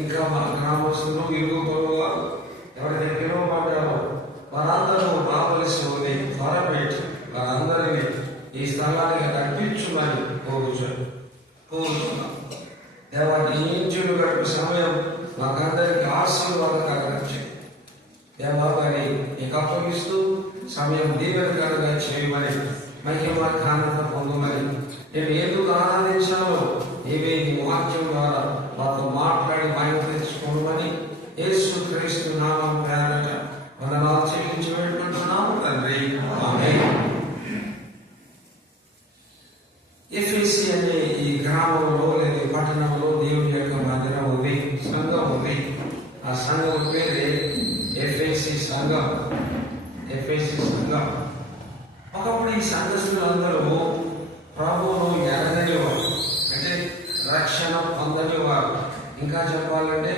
ఇంకా మా గ్రామస్తులు ఇరుగు పొరుగు వారు ఎవరైతే పిలువబడ్డారో వారందరూ రావలసి ఉంది. త్వరపెట్టి వారందరినీ ఈ స్థలానికి నడిపించుమని కోరుచున్నాం. దేవాన్ని ఈ ఇంచులు గడుపు సమయం మాకందరికి ఆశీర్వాదకరంగా చేయి. దేవాన్ని నీకు అప్పగిస్తూ సమయం దీవెనకరంగా చేయమని, మహిమ ఘనత పొందమని, నేను ఎందుకు ఆరాధించాలో నీవే నీ వాక్యం ద్వారా మాతో మాట్లాడి మహిమ తెచ్చుకోమని యేసు క్రీస్తు నామం పేరట వందనాలు చెల్లించి పెట్టుకుంటున్నాము తండ్రి. ఆమేన్. ఎఫెసీ అనే ఈ గ్రామంలో లేదా పట్టణంలో దేవుని యొక్క మందిరం ఉంది, సంఘం ఉంది. ఆ సంఘం పేరే ఎఫెసీ సంఘం. ఎఫెసీ సంఘం. ఒకప్పుడు ఈ సంఘస్థులందరూ ప్రభువును ఎరగనివారు, అంటే రక్షణ పొందనివారు. ఇంకా చెప్పాలంటే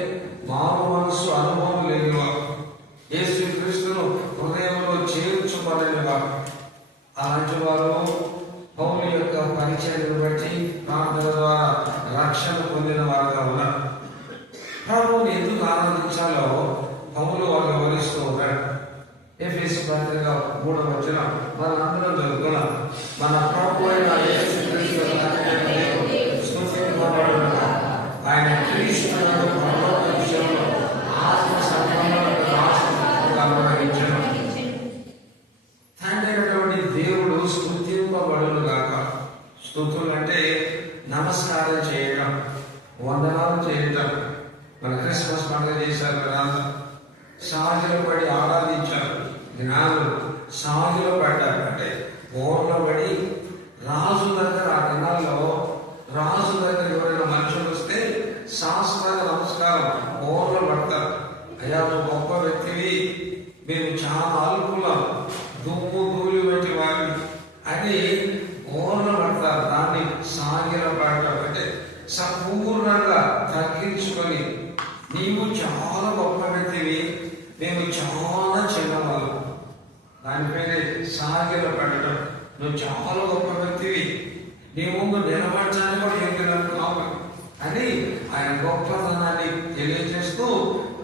మారు మనసు అనుభవం లేనివారు, యేసు క్రీస్తును హృదయంలో చేర్చుకోలేనివారు. అలాంటి వారు పౌలు యొక్క పరిచయాన్ని బట్టి ప్రార్థన ద్వారా రక్షణ పొందిన వారుగా ఉన్నారు. ప్రభువుని ఎందుకు ఆనందించాలో పౌలు వాళ్ళు వివరిస్తూ ఉన్నాడు. ఎఫెసీ పత్రిక 3వ వచనం మనందరం చదువుకున్నాం. మన ప్రభు అయిన యేసు క్రీస్తు స్తుతింపబడును. ఆయన క్రీస్తును పరలోక విషయంలో ఆత్మ సంబంధమైన ఆశీర్వాదాలు అనుగ్రహించును. తండ్రి అయినటువంటి దేవుడు స్తుతింపబడును గాక. స్తుతులు అంటే నమస్కారం చేయడం, వందనాలు చేయడం. మన క్రిస్మస్ పండుగ చేశారు కదా, సాగిలో పడి ఆరాధించారు. జ్ఞానులు సాగిలో పడ్డారు, అంటే ఓర్లో పడి రాజు దగ్గర. ఆ దినాల్లో రాజు దగ్గర ఎవరైనా మనుషులు వస్తే శాస్త్రాల నమస్కారం ఓర్లో పడతారు. అయ్యా నువ్వు గొప్ప వ్యక్తివి, మేము చాలా అల్పులం, దుమ్ము ధూళి వంటి వారిని అని ఓర్లో పడతారు. దాన్ని సాగిలో పడటం అంటే సంపూర్ణంగా తగ్గించుకొని, నీవు చాలా గొప్ప వ్యక్తివి, మేము చాలా చిన్నవాళ్ళం. దాని పేరే సాగిల పడటం. నువ్వు చాలా గొప్ప వ్యక్తివి, నీ ముందు నిలబడటానికి కూడా ఎదురు కావాలి అని ఆయన గొప్పతనాన్ని తెలియజేస్తూ,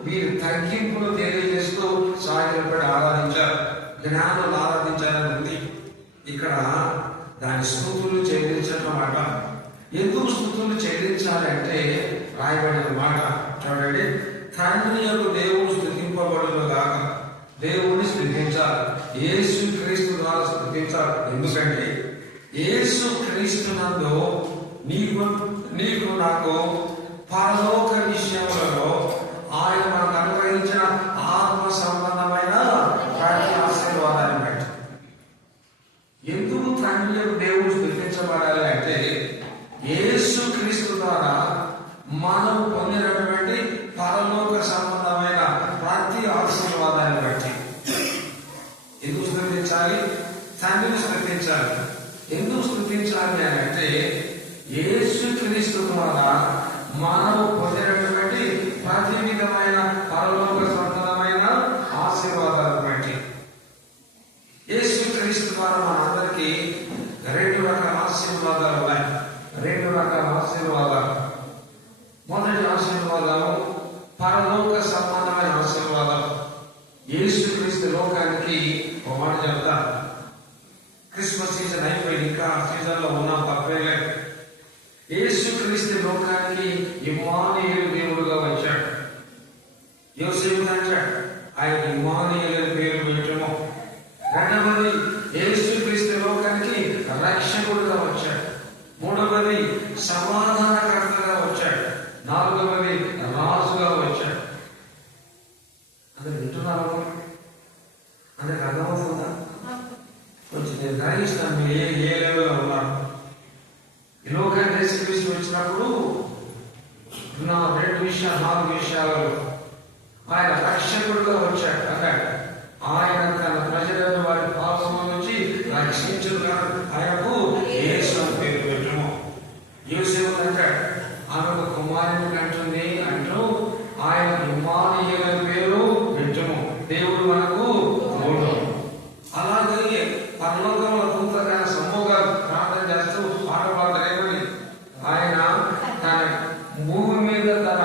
వీరు తగ్గింపును తెలియజేస్తూ సాగిల పడి ఆరాధించారు. జ్ఞానులు ఆరాధించాలని ఉంది. ఇక్కడ దాని స్తుతులు చెల్లించడం మాట. ఎందుకు స్తుతులు చెల్లించాలంటే రాయబడిన మాట చూడండి. తండ్రి యొక్క దేవుడు స్తుతింపబడును గాక. దేవుడిని స్తుతించాలి, యేసు క్రీస్తు ద్వారా స్తుతించాలి. ఎందుకంటే యేసు క్రీస్తునందు నీకు నాకు పరలోక విషయంలో ఆయన మనకు అనుగ్రహించిన ఆత్మ సంబంధమైన ప్రతి ఆశీర్వాదాన్ని బట్టి. ఎందుకు తండ్రి యొక్క దేవుడు స్తుతించబడాలి అంటే యేసు క్రీస్తు ద్వారా మనం పొందినటువంటి పరలోక సంబంధమైన ప్రతి ఆశీర్వాదాన్ని బట్టి. ఎందుకు స్తుతించాలి? తండ్రిని స్తుతించాలి. ఎందుకు స్తుతించాలి అని అంటే యేసు క్రీస్తు ద్వారా మనం పొందినటువంటి ప్రతి విధమైన పరలోక సంబంధమైన ఆశీర్వాదాలను బట్టి. యేసు క్రీస్తు ద్వారా మనందరికీ 2 రకాల ఆశీర్వాదాలు ఉన్నాయి. 2 రకాల ఆశీర్వాదాలు. మొదటి ఆశీర్వాదము పరలోక సంబంధమైన ఆశీర్వాదం. యేసు క్రీస్తు లోకానికి ఒక మాట చెప్తా. క్రిస్మస్ సీజన్ అయిపోయింది, ఇంకా ఆ సీజన్ లో ఉన్నాం, తప్పేలే. యేసు క్రీస్తు లోకానికి ఇమ్మానుయేలు దేవుడుగా వచ్చాడు. యోసేపు అంటాడు ఆయన ఇమ్మానుయేలు పేరు పెట్టము. రెండవది యేసు క్రీస్తు లోకానికి రక్షకుడుగా వచ్చాడు. మూడవది సమాధానకర్తగా వచ్చాడు. నాలుగవది రాజుగా వచ్చాడు. అది వింటున్నారు? అందుకు అర్థమవుతుందా? కొంచెం నేను గ్రహిస్తాను మీరు ఏ లెవెల్లో ఉన్నారు. ఈ లోకానికి యేసుక్రీస్తు వచ్చినప్పుడు 4 విషయాలు ఆయన రక్షకుడుగా వచ్చాడు అన్నాడు. ఆయన తన ప్రజలను వారి పాపముల నుంచి రక్షించుగా ఆయనకు యేసు అని పేరు పెట్టము. యోసేపు అంటాడు ఆమెకు కుమారుని కంటుంది అంటూ ఆయన ఇమ్మానుయేలు పేరు పెట్టము. దేవుడు మనకు తోడు. అలాగే పరలోకంలో దూతగా సమూహంగా ప్రార్థన చేస్తూ పాట పాడలేమని ఆయన తన భూమి మీద తన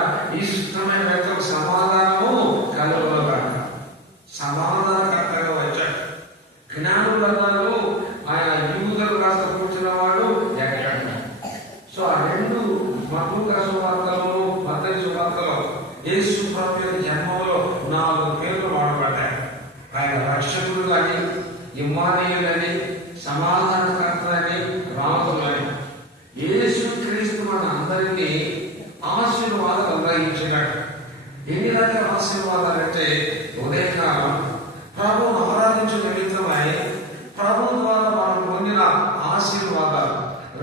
ఇష్టమైన వ్యక్తులకు సమాధానము కలుగునుగాక. సమాధానకర్తగా వచ్చాడు. జ్ఞానులు ఆయన యూదులు కాస్త కూర్చున్న వాడు ఎక్కడ. సో ఆ రెండు మత్తయి సువార్తలో మత్తయి సువార్తలో యేసు ప్రభు జన్మలో 4 పేర్లు వాడబడ్డాయి. ఆయన రక్షకుడు అని, ఇమ్మానుయేలు అని, సమాధానకర్త అని, రాజులని. యేసు క్రీస్తు మన అందరినీ ఆశీర్వాదాలు అనుగ్రహించినాడు. ఎన్ని రకాల ఆశీర్వాదాలంటే, ఉదయకాలం ప్రభువును ఆరాధించే నిమిత్తమై ప్రభు ద్వారా మనం పొందిన ఆశీర్వాదాలు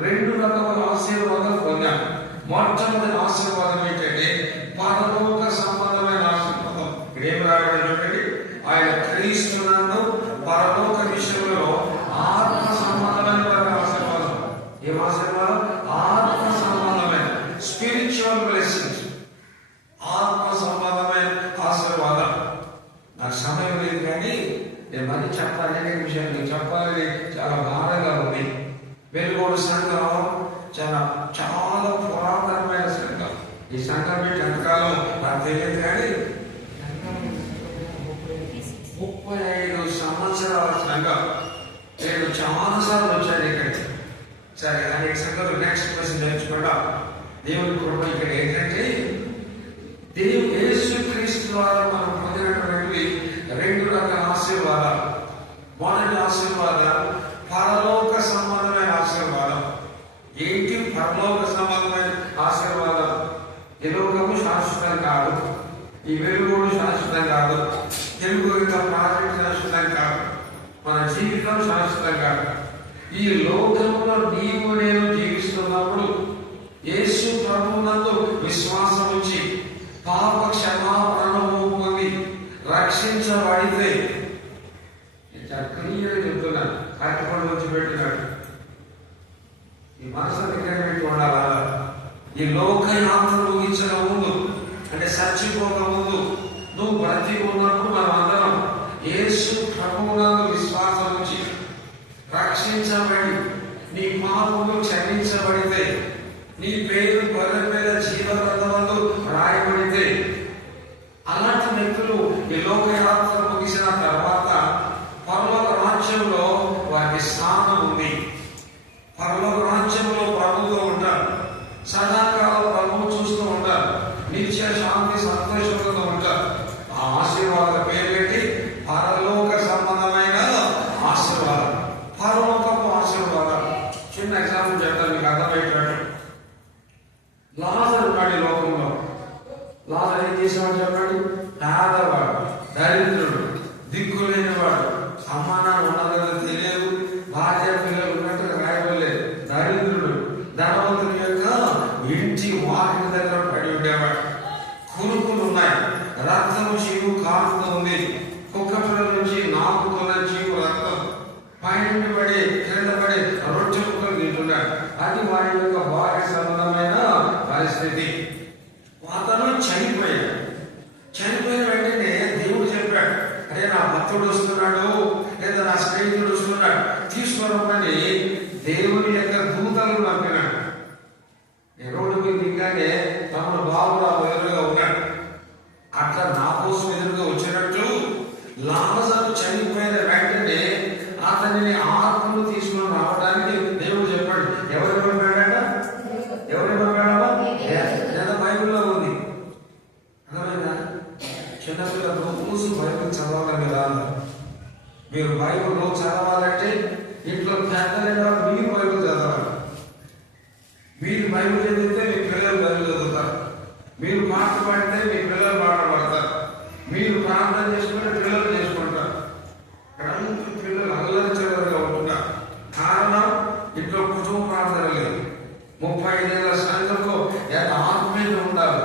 2 రకాల ఆశీర్వాదాలు పొందాం. మొట్టమొదటి ఆశీర్వాదం ఏంటంటే పరలోక సంబంధమైన ఆశీర్వాదం. ఏం రాబడి ఆయన క్రీస్తునందు పరలోక విషయంలో ఆత్మ సంబంధమైన ఆశీర్వాదం. ఏం ఆశీర్వాదం? ఆత్మ సంబంధమైన స్పిరిచువల్ బ్లెస్సింగ్స్, ఆత్మ సంబంధమైన ఆశీర్వాదం. నాకు సమయం లేదు కానీ నేను మళ్ళీ చెప్పాలనే విషయం మీకు చెప్పాలని చాలా భారంగా ఉంది. వెలుగోడు సంఘం చాలా పురాతనమైన సంఘం. ఈ సంఘం పెట్టి ఎంతకాలం నాకు తెలియదు కానీ 35 సంవత్సరాల సంఘం. నేను చాలాసార్లు వచ్చాను ఇక్కడికి. సరే, అనేక సంఘాలు నెక్స్ట్ క్వశ్చన్ నేర్చుకోవడం దేవుని కృప. ఇక్కడ ఏంటంటే దేవుడు యేసు క్రీస్తు ద్వారా మనం పొందినటువంటి 2 రకాల ఆశీర్వాదాలు. మొదటి ఆశీర్వాదం పరలోక సంబంధమైన ఆశీర్వాదం. ఏంటి పరలోక సంబంధమైన ఆశీర్వాదం? ఈ లోకము శాశ్వతం కాదు, ఈ వెలుగుడు శాశ్వతం కాదు, తెలుగు ప్రాజెక్ట్ శాశ్వతం కాదు, మన జీవితం శాశ్వతం కాదు. ఈ లోకంలో నీవు నేను జీవిస్తున్నప్పుడు యేసు ప్రభువునందు విశ్వాసం ఉంచి పాప క్షమాపణము పొంది రక్షించబడితే, క్లియర్ చెప్తున్నాను, కట్టుబడి వచ్చి పెట్టినాడు. ఈ మనసు దగ్గర పెట్టి ఉండాలా? ఈ లోక యాత్ర ముగించక ముందు, అంటే చచ్చిపోక ముందు, నువ్వు బ్రతికి ఉన్నప్పుడు మనం అందరం యేసు ప్రభువునందు విశ్వాసం ఉంచి రక్షించబడి నీ పాపములు క్షమించబడితే, నీ పేరు గొర్రె మీద జీవగ్రంథమందు రాయబడితే, అలాంటి వ్యక్తులు ఈ లోకయాత్ర ముగిసిన తర్వాత పరలోక రాజ్యంలో వారికి స్థానం ఉంది. పరలోక రాజ్యంలో ప్రభుతో ఉంటారు. సదాకాలం ప్రభువు చూస్తూ ఉంటారు. నిత్య శాంతి సంతోషంతో ఉంటారు. ఆ ఆశీర్వాద పేరేంటి? పరలోక సంబంధమైన ఆశీర్వాదం, పరలోకపు ఆశీర్వాదం. చిన్న ఎగ్జాంపుల్ చెప్తాను మీకు అర్థమయ్యేటట్టు. లాజరు ఉన్నాడు ఈ లోకంలో. లాజరు ఏం చేసేవాడు చెప్పండి? పేదవాడు, దరిద్రుడు, దిక్కులేనివాడు, అమ్మానాన్న ఉన్నదో తెలియదు, భార్య పిల్లలు ఉన్నట్టుగా రాయబడలేదు. దరిద్రుడు, ధనవంతుని యొక్క ఇంటి వాకిలి దగ్గర పడి ఉండేవాడు. కురుకులు ఉన్నాయి, రక్తము చీవు కారుతూ ఉంది. కుక్క పిల్లల నుంచి నాకుతున్న చీవు రక్తం పైన పడి కింద పడి రొట్టె ముక్కలు తింటున్నాడు. అది వారి యొక్క భార్య సంబంధమైన పరిస్థితి. అతను చనిపోయాడు. చనిపోయిన వెంటనే దేవుడు చెప్పాడు, అరే నా భక్తుడు వస్తున్నాడు, లేదా నా స్నేహితుడు వస్తున్నాడు, తీసుకురమ్మని దేవుని యొక్క దూతలు పంపినాడు. రోడ్డు మీద దిగ్గానే తమను బాబురావు ఎదురుగా ఉన్నాడు. అట్లా నా కోసం ఎదురుగా వచ్చినట్టు లాజరు చనిపోయిన వెంటనే అతనిని ఆత్మను తీసుకుని రావడానికి దేవుడు చెప్పాడు. ఎవరు పంపాడట? ఎవరు పంపాడా? లేదా బైబిల్లో ఉంది. అర్థమైందా? చిన్నపిల్లలు రోజు బైబిల్ చదవాలి కదా. మీరు బైబిల్ రోజు చదవాలంటే ఇంట్లో పెద్దలైన మీరు బైబిల్ చదవాలి. మీరు బైబిల్ చదివితే మీ పిల్లలు బైబిల్ చదువుతారు. మీరు పాట పాడితే మీ పిల్లలు పాట పాడతారు. మీరు ప్రార్థన చేసుకుంటే పిల్లలు చేసుకుంటారు. పిల్లలు అల్లరిచల్లగా ఉంటున్నారు. కారణం ఇంట్లో కుటుంబ ప్రార్థన లేదు. 35 ఏళ్ళ సంఘంలో ఎంత ఆత్మీయత ఉండాలి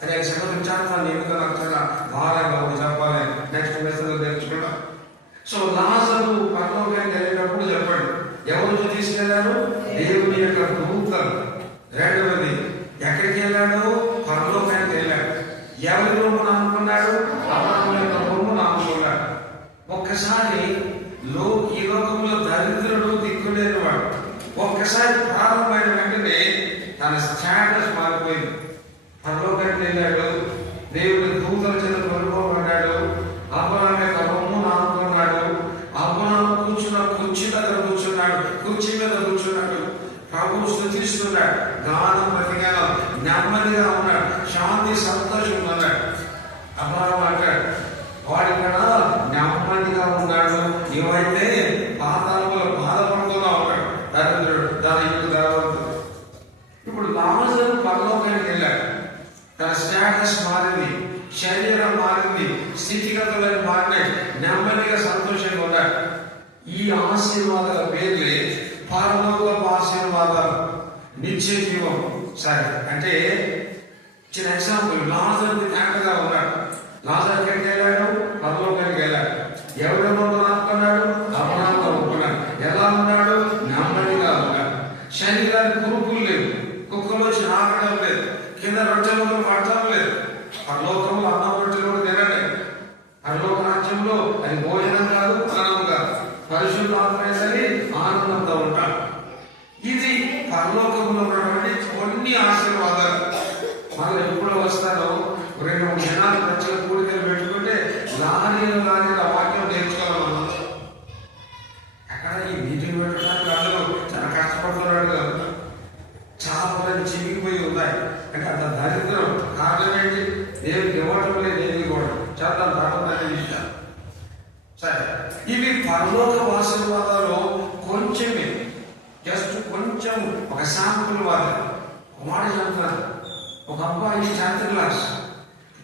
అనే సంగతి చెప్పాలి. ఎందుకు నాకు చాలా భారంగా ఉంది చెప్పాలి. నెక్స్ట్ మెసేజ్ తెలుసుకుంటాం. సో లాజరు పరలోకానికి వెళ్ళినప్పుడు చెప్పండి, ఎవరు తీసుకెళ్లారు? దేవుని యొక్క దూతలు. రెండవది ఎక్కడికి వెళ్ళాడు? పరలోకానికి వెళ్ళాడు. ఎవరి రూమును అనుకున్నాడు? అబ్రహాము యొక్క రూమును అనుకున్నాడు. ఒక్కసారి ఈ లోకంలో దరిద్రుడు, దిక్కులేనివాడు ఒక్కసారి ప్రారంభమైన వెంటనే తన స్టేటస్ మారిపోయింది. పరలోకానికి తన స్టేటస్ మారింది, శరీరం మారింది, స్థితిగతులను మారినాయి, నెమ్మదిగా సంతోషంగా ఉన్నాడు. ఈ ఆశీర్వాదాల పేర్లే పరలోకపు ఆశీర్వాదాలు, నిత్య జీవం. సరే, అంటే చిన్న ఎగ్జాంపుల్, లాజరు తండ్రిగా ఉన్నాడు. లాజరు ఎక్కడికి వెళ్ళాడు? పరలోకానికి వెళ్ళాడు. ఎవరెవరు అనుకున్నాడు? అపరాధంగా ఒప్పుకున్నాడు. ఎలా ఉన్నాడు? నెమ్మదిగా ఉన్నాడు. శరీరానికి కురుపులు లేవు, కుక్కలు వచ్చి నాకడం లేదు, కింద రొట్టెలు పడటం లేదు. పరలోకంలో అన్నం రొట్టెలు కూడా తినలేదు. పరలోక రాజ్యంలో అది భోజనం కాదు, ఆనందం కాదు, పరిశుద్ధాత్మేసరి ఆనందంతో ఉంటాడు. ఇది పరలోకంలో ఉన్నటువంటి కొన్ని ఆశీర్వాదాలు. మనం ఎప్పుడు వస్తారో 2-3 జనాలు ప్రజల కూడికలు పెట్టుకుంటే లారీలు ఆ వాక్యం నేర్చుకోవాలి. అక్కడ ఈ మీటింగ్ పెట్టడానికి అందరూ చాలా కష్టపడుతున్నాడు కదా. చాలా మంది చిరిగిపోయి ఉన్నాయి. అంటే అంత దరిద్రం. కారణం ఏంటి? దేవుడికి ఇవ్వటం లేదు, ఏమి కూడా చాలా దారుణమైన విషయాలు. సరే, ఇవి పరలోక ఆశీర్వాదాలు కొంచెమే, జస్ట్ కొంచెం ఒక శాంపుల్ వారు. ఒక మాట చెప్తున్నారు. ఒక అబ్బాయి 10th క్లాస్,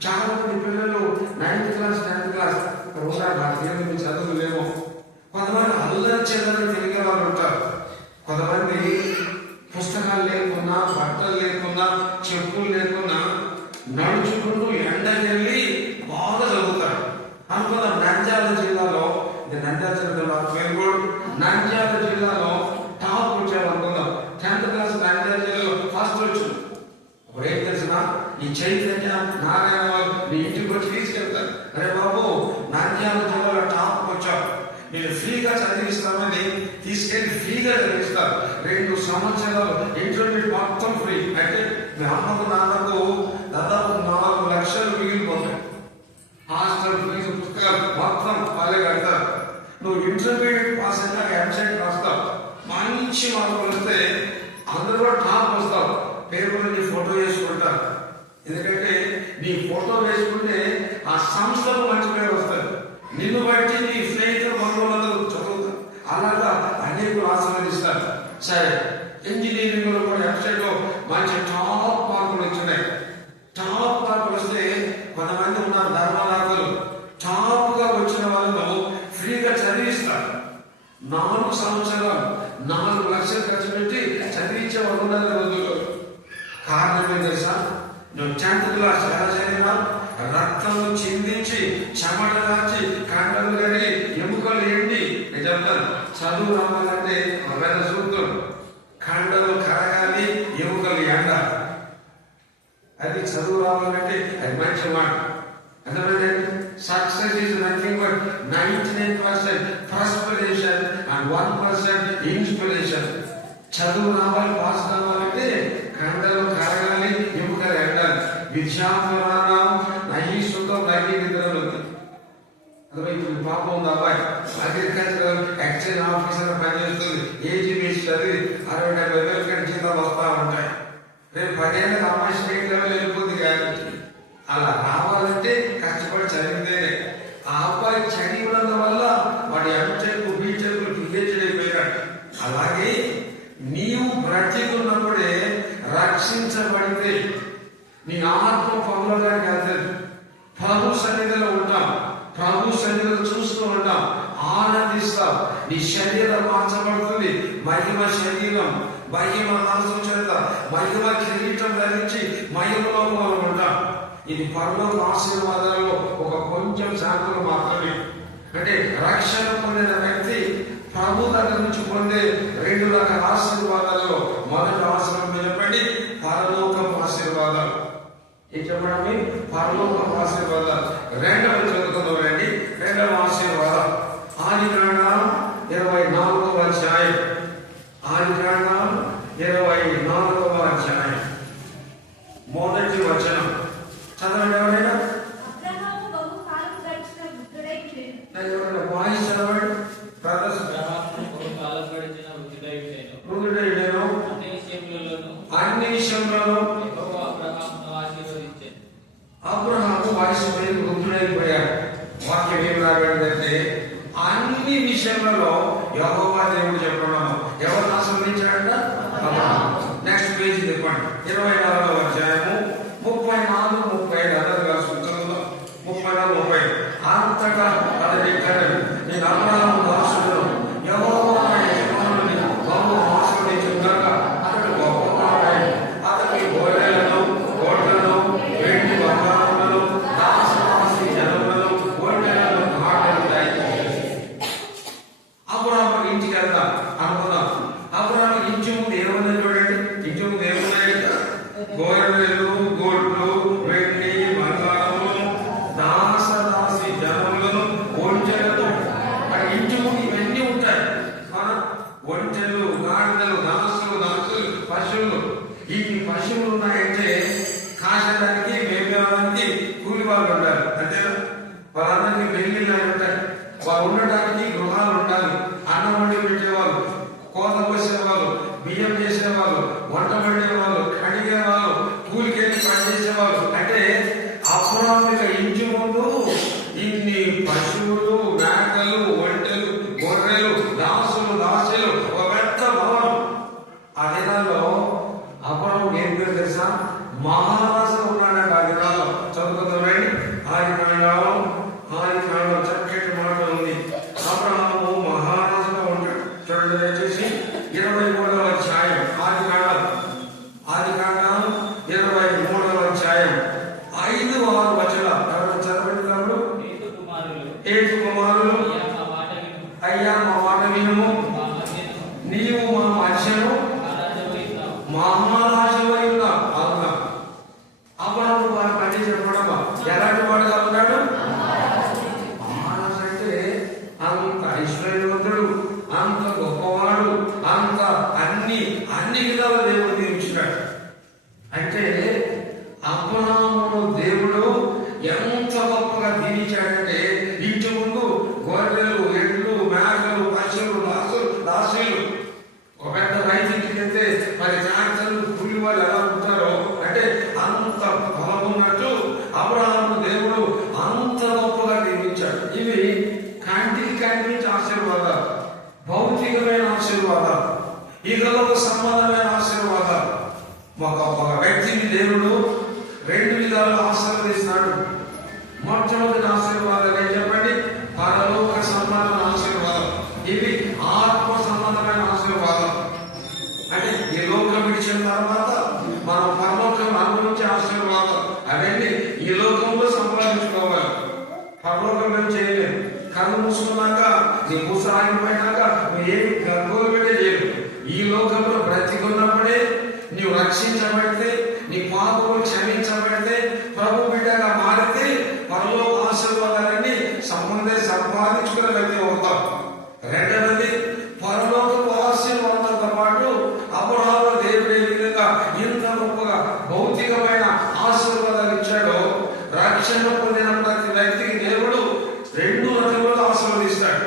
చాలా మంది పిల్లలు 9th క్లాస్ 10th క్లాస్ ఉన్నారు. నాకు దేవుడికి చదువు లేవు. కొంతమంది అల్లరి చెల్లరి తిరిగే వాళ్ళు ఉంటారు. కొంతమంది పుస్తకాలు లేకున్నా, బట్టలు లేకున్నా, చెప్పులు లేకున్నా నడుచుకుంటూ ఎండకెళ్ళి బాగా చదువుతారు. అనుకున్నాం నంద్యాల జిల్లాలో, నంద్యాల జిల్లాలో టాప్ వచ్చారు అనుకుందాం. 10th క్లాస్ నంద్యాల జిల్లాలో ఫస్ట్ వచ్చింది. ఇప్పుడు ఏం తెలిసిన ఈ చైతన్య నారాయణ వాళ్ళు నీ ఇంటికి వచ్చి తీసుకెళ్తారు. అరే బాబు, నంద్యాల జిల్లాలో టాప్ వచ్చావు, నేను ఫ్రీగా చదివిస్తామని తీసుకెళ్లి ఫ్రీగా చదివిస్తారు. 2 సంవత్సరాలు ఇంటర్మీడియట్ మొత్తం ఫ్రీ. అంటే మీ అమ్మకు నాన్నకు దాదాపు 4 లక్షలు మిగిలిపోతాయి. హాస్టల్ ఫీజు, పుస్తకాలు మొత్తం వాళ్ళే కడతారు. నువ్వు ఇంటర్మీడియట్ పాస్ అయినాక ఎంసెట్ రాస్తావు, మంచి మార్కులు వస్తే అందరూ టాప్ వస్తావు. పేపర్లో నీ ఫోటో వేసుకుంటారు. ఎందుకంటే నీ ఫోటో వేసుకుంటే ఆ సంస్థలు మంచి పేరు వస్తారు. నిన్ను బట్టి నీ స్నేహితులు మనోళ్ళందరూ చదువుతారు. అలాగా అనేకులు ఆశీర్వదిస్తారు. సరే, ఇంజనీరింగ్ లో కూడా వెబ్సైట్ లో మంచి టాప్ మార్కులు వచ్చినాయి. టాప్ మార్కులు వస్తే కొంతమంది ఉన్నారు ధర్మరాజులు, టాప్ గా వచ్చిన వాళ్ళు ఫ్రీగా చదివిస్తారు. 4 సంవత్సరాలు 4 లక్షలు ఖర్చు పెట్టి చదివించే వాళ్ళు ఉన్నారు రోజుల్లో. కారణం ఏం తెలుసా? నువ్వు 10th క్లాస్ ఎలా చదివినా రక్తం చిందించి, చెమట రాచి, కండలు కడిగి, ఎముకలు ఎండి. నేను చెప్తాను, చదువు రావాలంటే ఒక పెద్ద సూత్రం. కండలు కరగాలి, ఎముకలు ఎండాలి. అది చదువు రావాలంటే అది మంచి మాట. అర్థమైందండి? Success is nothing but 99% perspiration and 1% inspiration. చదువు రావాలి, పాస్ కావాలంటే కండలు కరగాలి, ఎముకలు ఎండాలి. విద్యాపురాణం నహి సుఖం నహి నిద్రలు. ఇప్పుడు పాపం ఉంది, అబ్బాయి అగ్రికల్చరల్ ఎక్స్చేంజ్ ఆఫీసర్ పనిచేస్తుంది. ఏజీ వేసి చదివి 60-70 వేలు జీతాలు వస్తా ఉంటాయి. రేపు 10 ఏళ్ళకి అమ్మాయి స్టేట్ లెవెల్ వెళ్ళిపోతుంది. కానీ అలా రావాలంటే కష్టపడి చదివితేనే. ఆ అబ్బాయి చదివినందు వల్ల వాడి ఎంటెక్, బీటెక్, పిహెచ్డీ అయిపోయాడు. అలాగే నీవు బ్రతికున్నప్పుడే రక్షించబడితే నీ ఆత్మ పనులకి వెళ్తుంది. ప్రభు సన్నిధిలో ఉంటాం, ప్రభు సన్నిధిలో చూస్తూ ఉంటాం, ఆనందిస్తాం. నీ శరీరం మార్చబడుతుంది. మహిమ శరీరం, మహిమ మనసు చేత, మహిమ కిరీటం ధరించి మహిమలో మనం ఉంటాం. ఇది పరలోక ఆశీర్వాదాలలో ఒక కొంచెం శాంతులు మాత్రమే. అంటే రక్షణ పొందిన వ్యక్తి ప్రభు దగ్గర నుంచి పొందే 2 రకాల ఆశీర్వాదాలలో మొదటి ఆశీర్వాదం చెప్పండి, పరలోకపు ఆశీర్వాదాలు. ఏం చెప్పండి? పరలోకపు ఆశీర్వాదాలు. 2వ చదువుకుందాం రండి. 2వ ఆశీర్వాదం ఆదికాండం 24వ అధ్యాయం. ఆదికాండం 24వ అధ్యాయం మొదటి వచనం చదవండి. ఎవరైనా వాయిస్ చదవండి. అన్ని విషయంలోనూ అబ్రహాము వయసు మీద వృద్ధుడైపోయాడు. వాక్యం ఏం రాబడిందంటే అన్ని విషయంలో యెహోవా దేవుడు చెప్పడం. ఎవరు ఆశీర్వదించాడంట? నెక్స్ట్ పేజీ చెప్పండి. 24వ అధ్యాయము 34 వాళ్ళు ఉండాలి. అంతేనా? వాళ్ళందరికీ పెళ్లిళ్ళు ఉంటాయి. వాళ్ళు ఉండటానికి గృహాలు ఉండాలి. అన్నం వండి పెట్టేవాళ్ళు, కోత కోసేవాళ్ళు, బియ్యం చేసేవాళ్ళు, వంట వండేవాళ్ళు, కడిగేవాళ్ళు, కూలికెళ్ళి పని చేసేవాళ్ళు. అంటే అపురామిక ఇంటి ముందు ఇన్ని పశువులు, మేకలు, ఒంటెలు, గొర్రెలు, దాసులు, దాసులు, ఒక పెద్ద భవనం. ఆ దినాల్లో అపురం ఏం పేరు తెలుసా? మహారాజు ఉన్నాడంట ఆ దినాల్లో. చదువుకుందామండి. ఆది కాండం చక్కటి మాట ఉంది. అబ్రహాము మహారాజుగా ఉంటాడు. చూడండి దయచేసి 23వ అధ్యాయం ఆది కాండం 23వ అధ్యాయం 5-6 వచనాలు ఎవరైనా చదవండి. తమ్ముడు. 7 కుమారులు. అయ్యా మా మాట వినుము, నీవు మా మధ్యను మహారాజువై ఉన్నావు. అవునా? అబ్రహాము వారు పని చెప్పడమా ఎలాంటి వాడుగా ఉన్నాడు? మహారాజు అంటే అంత ఐశ్వర్యవంతుడు, అంత గొప్పవాడు, అంత అన్ని విధాల దేవుడు దీవించినాడు. అంటే అబ్రహామును దేవుడు ఎంత గొప్పగా దీవించాడంటే ఇంటి ముందు గొర్రెలు, ఎడ్లు, మేకలు, పశువులు, దాసులు. ఒక పెద్ద రైతుకి వెళ్తే మరి ట్రాక్టర్లు, కూలి వాళ్ళు ఎలా ఉంటారో అంటే అంత బలం ఉన్నట్టు అబ్రహామును దేవుడు అంత గొప్పగా దీవించాడు. ఇవి కంటికి కనిపించే ఆశీర్వాదాలు, భౌతికమైన ఆశీర్వాదాలు, ఇహలోక సంబంధమైన ఆశీర్వాదాలు. ఒక వ్యక్తిని దేవుడు 2 విధాలుగా ఆశీర్వదిస్తాడు. మొట్టమొదటి ఆశీర్వాదాలు ఏం చెప్పండి? పరలోక సంబంధమైన ఆశీర్వాదం. ఇవి ఆత్మ సంబంధమైన ఆశీర్వాదం. అంటే ఈ లోకం విడిచిన తర్వాత మనం పరలోకం అనుభవించే ఆశీర్వాదం. అవన్నీ ఈ లోకంలో సంపాదించుకోవాలి. పరలోకంలో చేయలేదు. కళ్ళు మూసుకున్నాక నీ పూస ఆగిపోయినాక నువ్వు ఏమి గర్భంలో పెట్టే చేయరు. ఈ లోకంలో బ్రతికున్నప్పుడే నీవు రక్షించబడితే, నీ పాపములు క్షమించబడితే, ప్రభు బిడ్డగా మారితే పరలోక ఆశీర్వాదాలన్నీ సంపాదించుకునే వ్యక్తి అవుతాం. రెండవది పరలోకపు ఆశీర్వాదాలతో పాటు అబ్రహాము దేవుడు ఏ విధంగా ఇంత గొప్పగా భౌతికమైన ఆశీర్వాదాలు ఇచ్చాడో, రక్షణ పొందిన ప్రతి వ్యక్తికి దేవుడు 2 రకాలుగా ఆశీర్వదిస్తాడు.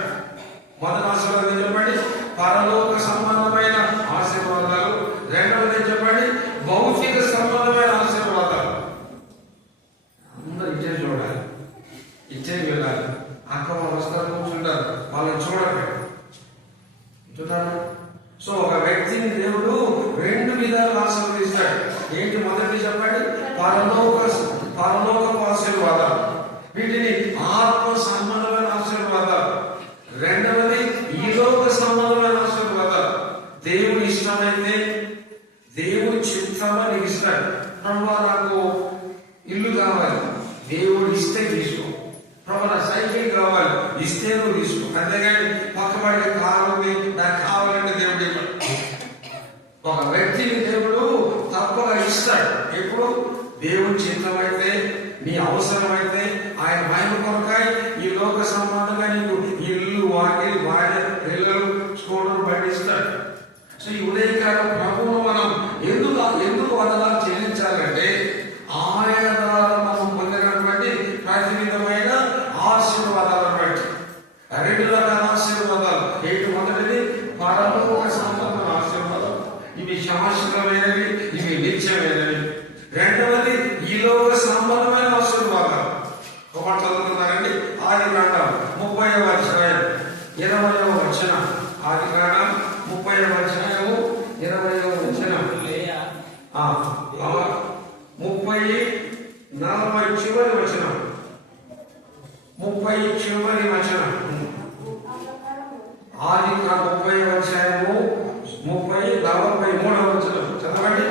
మొదటి ఆశీర్వాదం చెప్పండి, పరలోక సంబంధమైన ఆశీర్వాదాలు. రెండవది చెప్పండి, భౌతిక సంబంధమైన ఆశీర్వాదాలు. అందరూ ఇచ్చే చూడాలి, ఇచ్చే వెళ్ళాలి. అక్క వాళ్ళు వస్తారు, కూర్చుంటారు, వాళ్ళని చూడాలి. సో ఒక వ్యక్తిని దేవుడు 2 విధాలుగా ఆశీర్వదిస్తాడు. ఏంటి? మొదటి చెప్పండి, పరలోకపు ఆశీర్వాదాలు. వీటిని ఆత్మ సంబంధమైన ఆశీర్వాదాలు. రెండవది ఈ లోక సంబంధమైన ఆశీర్వాదాలు. దేవుని ఇష్టమైతే, దేవుని చిత్తమని ఇస్తాడు. ప్రభు నాకు ఇల్లు కావాలి, దేవుడు ఇస్తే తీసుకో. ప్రభు నా సైకిల్ కావాలి, ఇస్తే నువ్వు తీసుకో. అంతేగాని పక్కపడే కారు నాకు కావాలంటే దేవుడు ఇవ్వడు. ఒక వ్యక్తిని దేవుడు తప్పగా ఇస్తాడు. ఎప్పుడు? దేవుని చిత్తమైతే, నీ అవసరమైతే, ఆయన మహిమ కొరకై ఈ లోక సంబంధంగా నీకు ఇల్లు, వాకిలి, భార్య, పిల్లలు, స్కూటర్ పండిస్తాడు. సో ఈ ఉదయకాలం ప్రభువును మనం ఎందుకు వందనాలు చెల్లించాలంటే ఆయన ద్వారా మనం పొందినటువంటి ప్రతి విధమైన ఆశీర్వాదాలను బట్టి. 2 రకాల ఆశీర్వాదాలు. ఏంటి? మొదటిది పరలోక సంబంధమైన ఆశీర్వాదం. ఇవి శాశ్వతమైనవి, ఇవి నిత్యమైనవి. రెండవది ఈ లోక సంబంధమైన ఆశీర్వాదాలు. ఒక మాట చదువుతున్నారండి. ఆది కాండం 30వ అధ్యాయం 20వ వచనం. ఆది కాండం 30వ అధ్యాయము 20వ వచనం. 40 చివరి వచనం. 30 చివరి వచనం. ఆది కాండం 30వ అధ్యాయము 43వ వచనం చదవండి.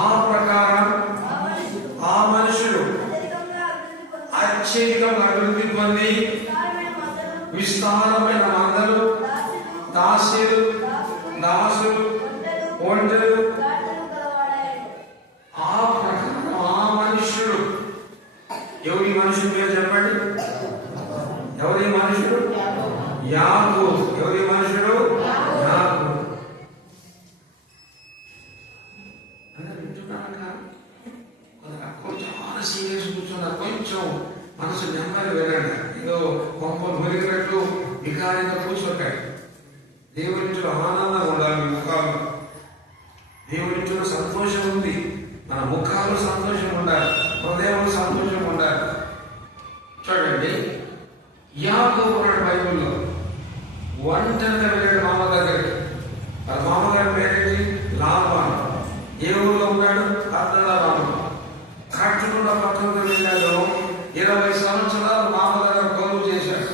ఆ ప్రకారం ఆ మనుషులు అత్యధికంగా అభివృద్ధి పొంది విస్తారమైన మందలు, దాసులు, ఒంటెలు. ఆ ప్రకారం ఆ మనుషుడు. ఎవరి మనుషుడు పేరు చెప్పండి? ఎవరి మనుషుడు? యాకోబు. ఎవరి మనుషుడు? యాకోబు. చాలా చాలా సీరియస్ కూర్చున్నారు. కొంచెం మనసు నెమ్మది వెళ్ళండి. ఏదో కొంప మురిగినట్లు వికారంగా కూర్చోకండి. దేవునిలో ఆనందంగా ఉండాలి. మీ ముఖాలు దేవునిలో సంతోషం ఉంది. మన ముఖాలు సంతోషం ఉండాలి, హృదయంలో సంతోషం ఉండాలి. చూడండి, యాకోబు బైబిల్లో ఒంటరిగా వెళ్ళాడు మామ దగ్గరికి. వాళ్ళ మామగారి పేరేంటి? లాబాను. ఏ ఊళ్ళో ఉన్నాడు? అర్ధరాము. కట్టుకున్న పట్టణంలో వెళ్ళాడు. 20 సంవత్సరాలు మామ దగ్గర గౌరవ చేశాడు.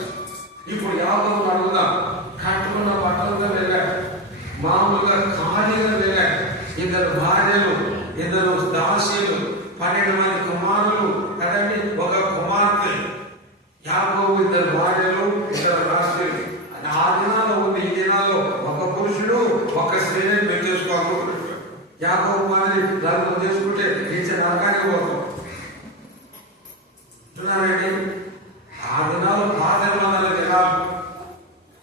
ఇప్పుడు యాకోబు అడుగుదాం, కట్టుకున్న పట్టణంలో వెళ్ళాడు, మామూలుగా ఖాళీగా వెళ్ళాడు. 2 భార్యలు, 2 దాసీలు, 12 మంది కుమారులు కదండి, ఒక కుమార్తె. యాకోబు 2 భార్యలు, 2 దాసీలు. ఆ దినాల్లో ఉంది. ఈ దినాల్లో ఒక పురుషుడు ఒక స్త్రీని పెళ్లి చేసుకోవాలి. యాకోబు మాదిరి నలుగురు చేసుకుంటే ఇచ్చే నరకానికి పోతాం. చూడాలండి, ఆ దినాల్లో పాదమానాలు జనాలు.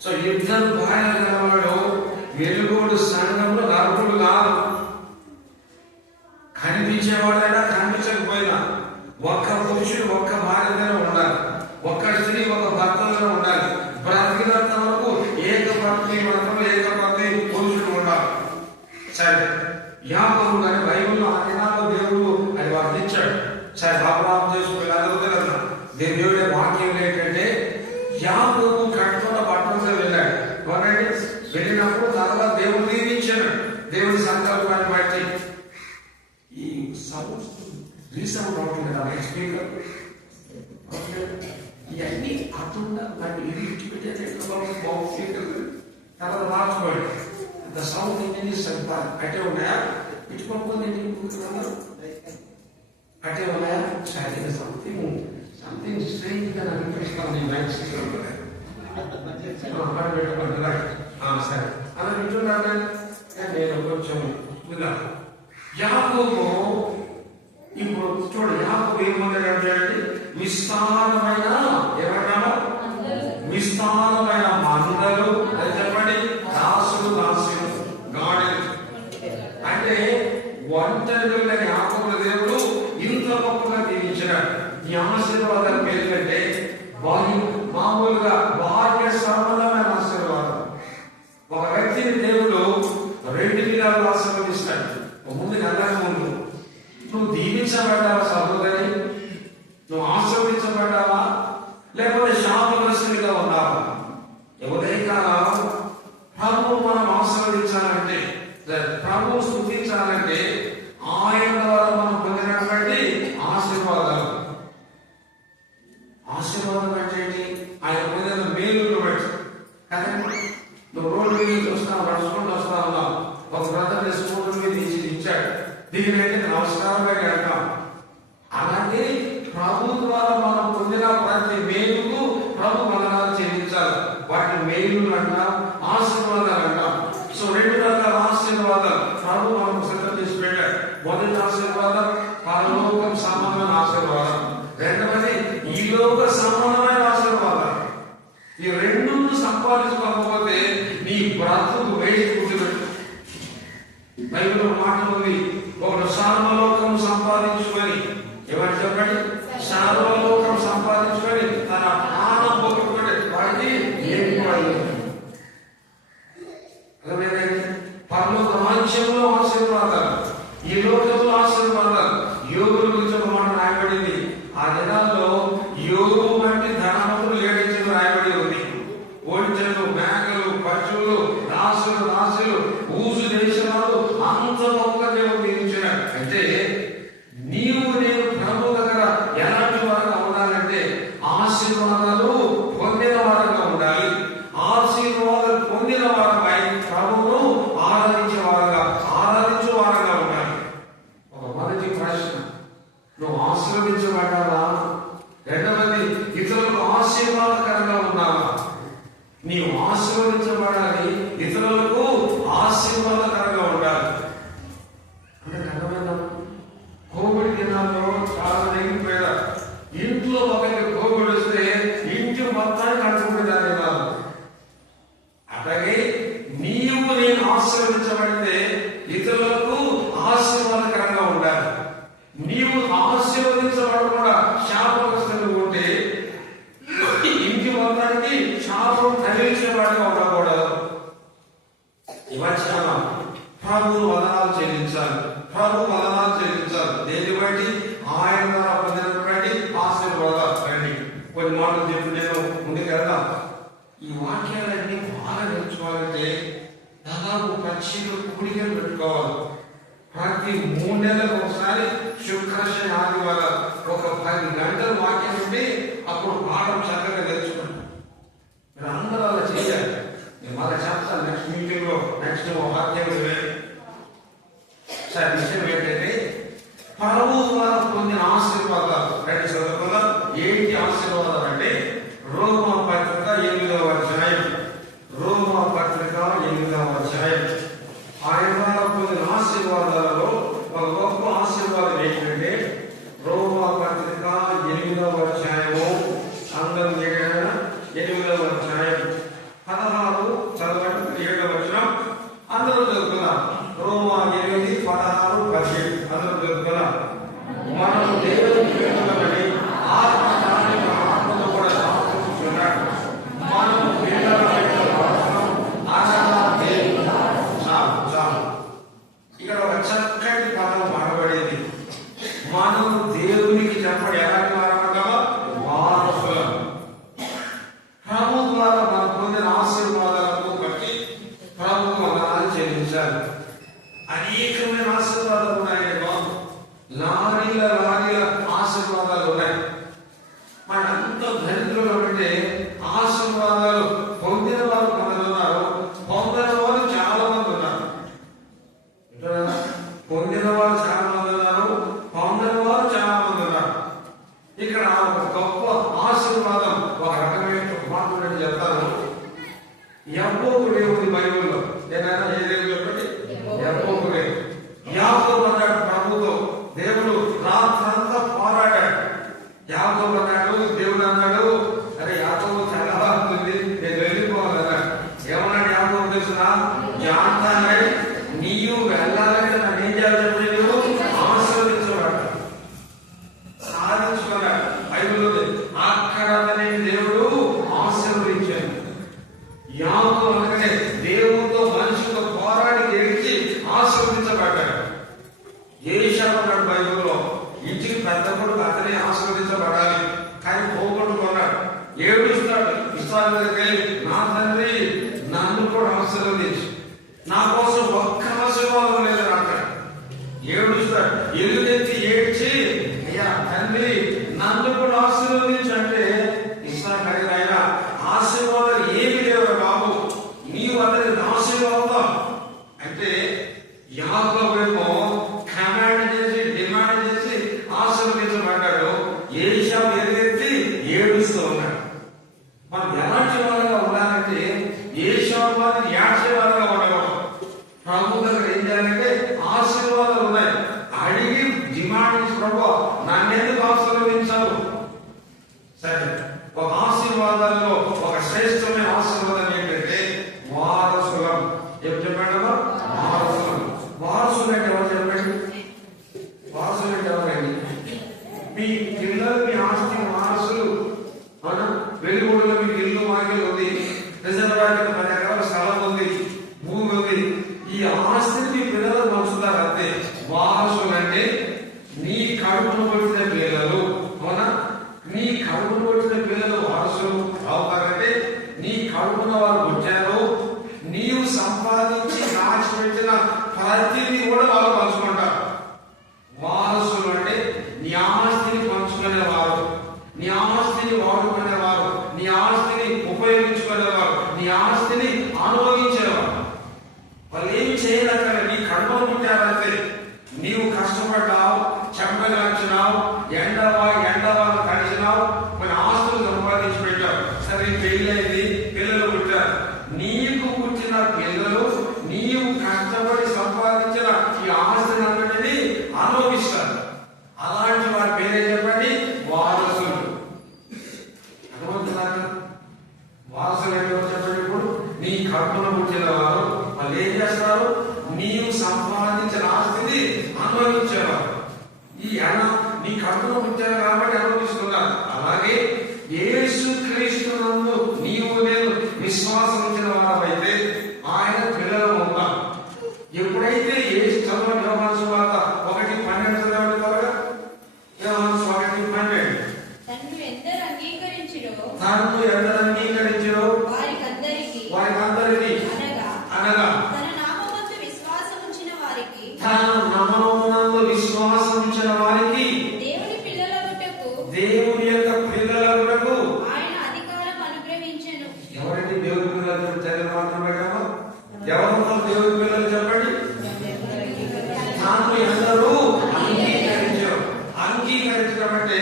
సో 2 భార్యలు కలవాడు. వెలుగుడు సంఘంలో నరకుడు కాదు. కనిపించేవాడైనా కనిపించకపోయినా ఒక్క పురుషుడు ఒక్క భార్యగానే ఉండాలి, ఒక్క స్త్రీ ఒక భర్తగానే ఉండాలి. బ్రతికినంత వరకు ఏకపత్ని వ్రతంలో ఏకపత్ని పురుషుడు ఉండాలి. సరే, యాకోబు కానీ బైబిల్లో ఆ దినాల్లో దేవుడు అది వర్ణించాడు. సరే, అబ్రాహాము చేసుకుని అందరూ కదా. దేవుడే వాక్యం ఏంటంటే, యాకోబు కట్టుకున్న పట్టణంలో వెళ్ళాడు. వెళ్ళినప్పుడు తర్వాత దేవుడు దీవించాడు. దేవుడి సంకల్పాన్ని బట్టి ఈ రీసౌండ్ అవుతుంది కదా స్పీకర్, ఇవన్నీ అర్థంగా నాకు ఇది విడిచిపెట్టే తర్వాత మార్చుకోండి. సౌండ్ ఇంజనీర్స్ అటే ఉన్నాయా? ఇటుకొనుకొని అటే ఉన్నాయా? సరే, సంథింగ్ స్ట్రేంజ్ గా అనిపిస్తాను. నేను మైక్ సిస్టమ్ పెట్టుకుంటున్నా. సరే, అలా వింటున్నాను. నేను కొంచెం యాకోబు ఇప్పుడు చూడండి, యాకోబు ఏమన్నాడంటే విస్తారమైన ఏమన్నా విస్తారమైన మందలు అని చెప్పండి, దాసులు దాసులు గాడి అంటే ఒంటరిగా యాకోబు దేవుడు ఇంత గొప్పగా దీవించాడు. ఈ ఆశీర్వాదాలు ఏంటంటే మామూలుగా భార్య సంబంధమైన ఆశీర్వాదం. ఒక వ్యక్తిని దేవుడు 2 విధాలు ఆశీర్వదిస్తాడు. ముందు నల్లగా ముందు నువ్వు దీవించబడ్డావా సహోదరి? నువ్వు ఆశీర్వదించబడ్డావా? లేకపోతే శాపగ్రస్తునిగా ఉన్నావా? ఎవరైనా ప్రభు మనం ఆశీర్వదించాలంటే, ప్రభు స్తుతించాలంటే ఆయన ద్వారా మనం పొందినటువంటి ఆశీర్వాదాలు. ఆశీర్వాదం అంటే ఏంటి? ఆయన పొందిన మేలును బట్టి కదండి. నువ్వు రోడ్డు మీద చూస్తావు, నడుచుకుంటూ వస్తా ఉన్నావు, ఒక బ్రదర్ స్కూటర్ మీద ఇచ్చాడు, దీనికంటే నమస్కారంగా అంటాం. అలాగే ప్రభు ద్వారా మనం పొందిన ప్రతి మేలుకు ప్రభు మననాలు చెల్లించాలి. వాటి మేలులు అంటాం, ఆశీర్వాదాలు అంటాం. సో 2 రకాల ఆశీర్వాదాలు ప్రభు మనకు సిద్ధం చేసి పెట్టాడు. మొదటి ఆశీర్వాదం పరలోకం సంబంధమైన ఆశీర్వాదం, రెండవది ఈ లోక సంబంధమైన ఆశీర్వాదం. ఈ 2 సంపాదించుకోకపోతే నీ బ్రతుకు వేస్ట్. గుర్తుపెట్టు, బైబిల్లో మాట ఉంది, ఒకడు సర్వలోకం సంపాదించుకొని, ఎవరు చెప్పండి, సర్వలోకం సంపాదించుకొని తన ప్రాణం పోగొట్టుకుంటే వాడికి ఏమి పరలోక రాజ్యంలో ఆశీర్వాదాలు, ఈ లోకంలో ఆశీర్వాదాలు. యోగుల గురించి ఒక మాట రాయబడింది. ఆ దినాల్లో యోగు వంటి ధనవంతులు 7 రాయబడి ఉంది. ఒంటెలు, మేకలు, పశువులు, దాసులు దాసులు, ఊసు దేశాలు అంత గొప్పగా దేవుడు దీవించాడు. అంటే నీవు నేను ప్రభు దగ్గర ఎలాంటి వారంగా ఉండాలంటే ఆశీర్వాదాలు పొందిన వారంగా ఉండాలి. ఆశీర్వాదాలు పొందిన వారమై ప్రభువును ఆరాధించే వారంగా ఉండాలి. ఒక మొదటి ప్రశ్న, నువ్వు ఆశీర్వదించబడ్డావా? రెండవది, ఇతరులకు ఆశీర్వాదకరంగా ఉన్నావా? నీవు ఆశీర్వదించబడాలి, ఇతరులకు ఆశీర్వాదకరంగా ఉండాలి. అంటే అర్థమైన కోవిడ్ దినాల్లో చాలా నెగిపోయారు. ఇంట్లో ఒకరికి కోవిడ్ వస్తే ఇంటి మొత్తాన్ని నడుచుకుంటారు కాదు. అలాగే నీవు నేను ఆశీర్వదించబడితే ఇతరులకు ఆశీర్వాదకరంగా ఉండాలి. నీవు ఆశీర్వదించబడ ఈ వాక్యాలన్నీ బాగా నేర్చుకోవాలంటే దాదాపు పచ్చిలు కూడికలు పెట్టుకోవాలి. ప్రతి 3 నెలలకు ఒకసారి శుక్ర శని ఆదివారం ఒక 10 గంటలు వాక్యం ఉంటే అప్పుడు పాఠం చక్కగా తెలుసుకుంటాం. మీరు అందరూ అలా చేయాలి. నేను మళ్ళీ చెప్తాను నెక్స్ట్ మీటింగ్ లో. నెక్స్ట్ వాక్యం సార్ విషయం ఏంటంటే ప్రభువు ద్వారా పొందిన ఆశీర్వాదాలు. రెండు చదువుకున్నాం. ఏంటి ఆశీర్వాదాలు అంటే రోమా పత్రిక 8వ అధ్యాయం. రోమా పత్రిక 8వ అధ్యాయం. ఆయన ద్వారా పొందిన ఆశీర్వాదాలలో ఒక గొప్ప ఆశీర్వాదం ఏంటంటే రోమా పత్రిక 8వ అధ్యాయము. అందరం 8వ అధ్యాయం 16 చదవండి. 7వ వచనం అందరూ చదువుకున్నాం. రోమా 8, 16, 17 అందరూ చదువుకున్నాం. మనం దేవుని పిల్లలని ఆత్మ తానే మన ఆత్మతో కూడా సమకూర్చున్నాడు. మనం ఇక్కడ ఒక చక్కటి పదం వాడబడింది. మనం దేవునికి చెప్పండి ఎలాంటి వారమంటామా? వారసులం. ప్రభు ద్వారా మనం పొందిన ఆశీర్వాదాలకు బట్టి ప్రభుకు వందనాలు చెల్లించాలి. అనేకమైన ఆశీర్వాదాలు ఉన్నాయి. లారీల ఆశీర్వాదాలు ఉన్నాయి. మనంత దరిద్రులు అంటే ఆశీర్వాదాలు పొందిన వారు కొందరు ఉన్నారు, పొందని వారు చాలా మంది ఉన్నారు. పొందిన వారు చాలా మంది ఉన్నారు, పొందని వారు చాలా మంది ఉన్నారు. ఇక్కడ ఒక గొప్ప ఆశీర్వాదం ఒక రకమైన మాట్లాడి చెప్తాను. యాకోబు దేవుడి బైబిల్లో ఏదైనా ఏ దేవుడు చెప్పండి? యాకోబు దేవుడు. యాకోబు అన్నాడు ప్రభుతో, దేవుడు రాత్రంతా పోరాడాడు. యాకోబు అన్నాడు, దేవుడు అన్నాడు, అరే యాకోబు చాలా బాగుంది, నేను వెళ్ళిపోవాలన్నాడు. ఏమన్నాడు యాకోబు తెలుసునా? జాంతానే నీవు వెళ్ళాలంటే నన్ను ఏం చేయాలి చెప్పండి? నువ్వు ఆశీర్వదించబడ్డాడు, సాధించుకున్నాడు. బైబిల్ అక్కడ దేవుడు ఆశీర్వదించాడు. యాకోబు అనగానే దేవుడితో మనిషితో పోరాడి గెలిచి ఆశీర్వదించబడ్డాడు. ఏషావు అన్నాడు బైబిల్లో, ఇంటికి పెద్ద కొడుకు అతనే ఆశీర్వదించబడాలి, కానీ పోగొట్టుకున్నాడు. ఏడుస్తాడు. ఇస్తాడు నా తండ్రి నన్ను కూడా ఆశీర్వదించు, నా కోసం ఒక్క ఆశీర్వాదం లేదు అంటాడు. ఏడుస్తాడు. ఎలుగెత్తి ఏడ్చి అయ్యా తండ్రి నన్ను కూడా ఆశీర్వదించు అంటే ఇస్తాడు. ఆయన ఆశీర్వాదాలు ఏమి లేవు బాబు, నీవు అతనికి ఆశీర్వాదం అంటే యాకోబేమో కమాండ్ చేసి డిమాండ్ చేసి ఆశీర్వదించబడ్డాడు. ఏషావు ఎలుగెత్తి ఏడుస్తూ ఉన్నాడు. మనం ఎలాంటి వాళ్ళగా ఉండాలంటే ఏషావు వారిని యాడ్చే వాళ్ళగా ఉండకూడదు. ప్రభు దగ్గర ఏం చేయాలంటే ఆశీర్వాదాలు ఉన్నాయి, అడిగి డిమాండ్ ప్రభు నన్నెందుకు ఆశీర్వదించావు? సరే, ఒక ఆశీర్వాదాల్లో ఒక శ్రేష్టమైన ఆశీర్వాదం ఏంటంటే వారసులం. ఏం చెప్పండి? వారసులం. వారసులు అంటే ఎవరు చెప్పండి? వారసులు అంటే ఎవరండి? మీ పిల్లలు మీ ఆస్తి వారసులు. అవునా? వెలుగుడులో మీకు ఇల్లు వాకిలు ఉంది, రిజర్వాయర్ 10 ఎకరాల స్థలం ఉంది, భూమి ఉంది. ఈ ఆస్తిని మీ పిల్లలు పంచుతారు అంతే. వారసులు అంటే నీ కడుపును వచ్చిన పిల్లలు. అవునా? నీ కడుపును వచ్చిన పిల్లలు వారసులు అవుతారంటే నీ కడుపున వారు వచ్చారు, నీవు సంపాదించి దాచిపెట్టిన ప్రతిదీ కూడా వాళ్ళు పంచుకుంటారు. వారసులు అంటే నీ ఆస్తిని పంచుకునేవారు, నీ ఆస్తిని వాడుకునేవారు, నీ ఆస్తిని ఉపయోగించుకునేవారు, నీ ఆస్తిని అనుభవించేవారు. వాళ్ళు ఏమి చేయలేక నీ కడుపును పుట్టారంటే నీవు కష్టపడ్డావు, చెంపగాల్చినావు, ఎండవాళ్ళు కలిసినావు, కొన్ని ఆస్తులు సంపాదించి పెట్టావు. సరే పెళ్ళైంది, పిల్లలు పుట్టారు. నీకు పుట్టిన పిల్లలు నీవు కష్టపడి సంపాదించిన ఈ ఆస్తిని అన్నిటినీ అనుభవిస్తారు. అలాంటి వారి పేరే చెప్పండి? వారసులు. అర్థమవుతున్నారు? వారసులు ఏంటో చెప్పండి. ఇప్పుడు నీ కడుపున పుట్టిన వారు వాళ్ళు ఏం చేస్తారు? నీవు సంపాదించిన ఆస్తిని అనుభవించేవారు. ఈ నీ కడుపున పుట్టారు కాబట్టి అనుభవిస్తున్నారు. అలాగే యేసు క్రీస్తునందు నీవు నేను విశ్వాసం ఉంచిన వారైతే ఆయన పిల్లలు ఉంటాం. ఎప్పుడైతే యేసు చదవండి యోహాను సువార్త 1:12 చదవండి త్వరగా. యోహాను 1:12 తన్ను ఎందరు అంగీకరించిరో వారికి దేవుని యొక్క పిల్లలకు ఆయన అధికారం అనుగ్రహించెను. ఎవరికి దేవుని పిల్లలు చదివి మాత్రమే కదా, ఎవరితో దేవుని పిల్లలు చెప్పండి. తాను అందరూ అంగీకరించడం అంటే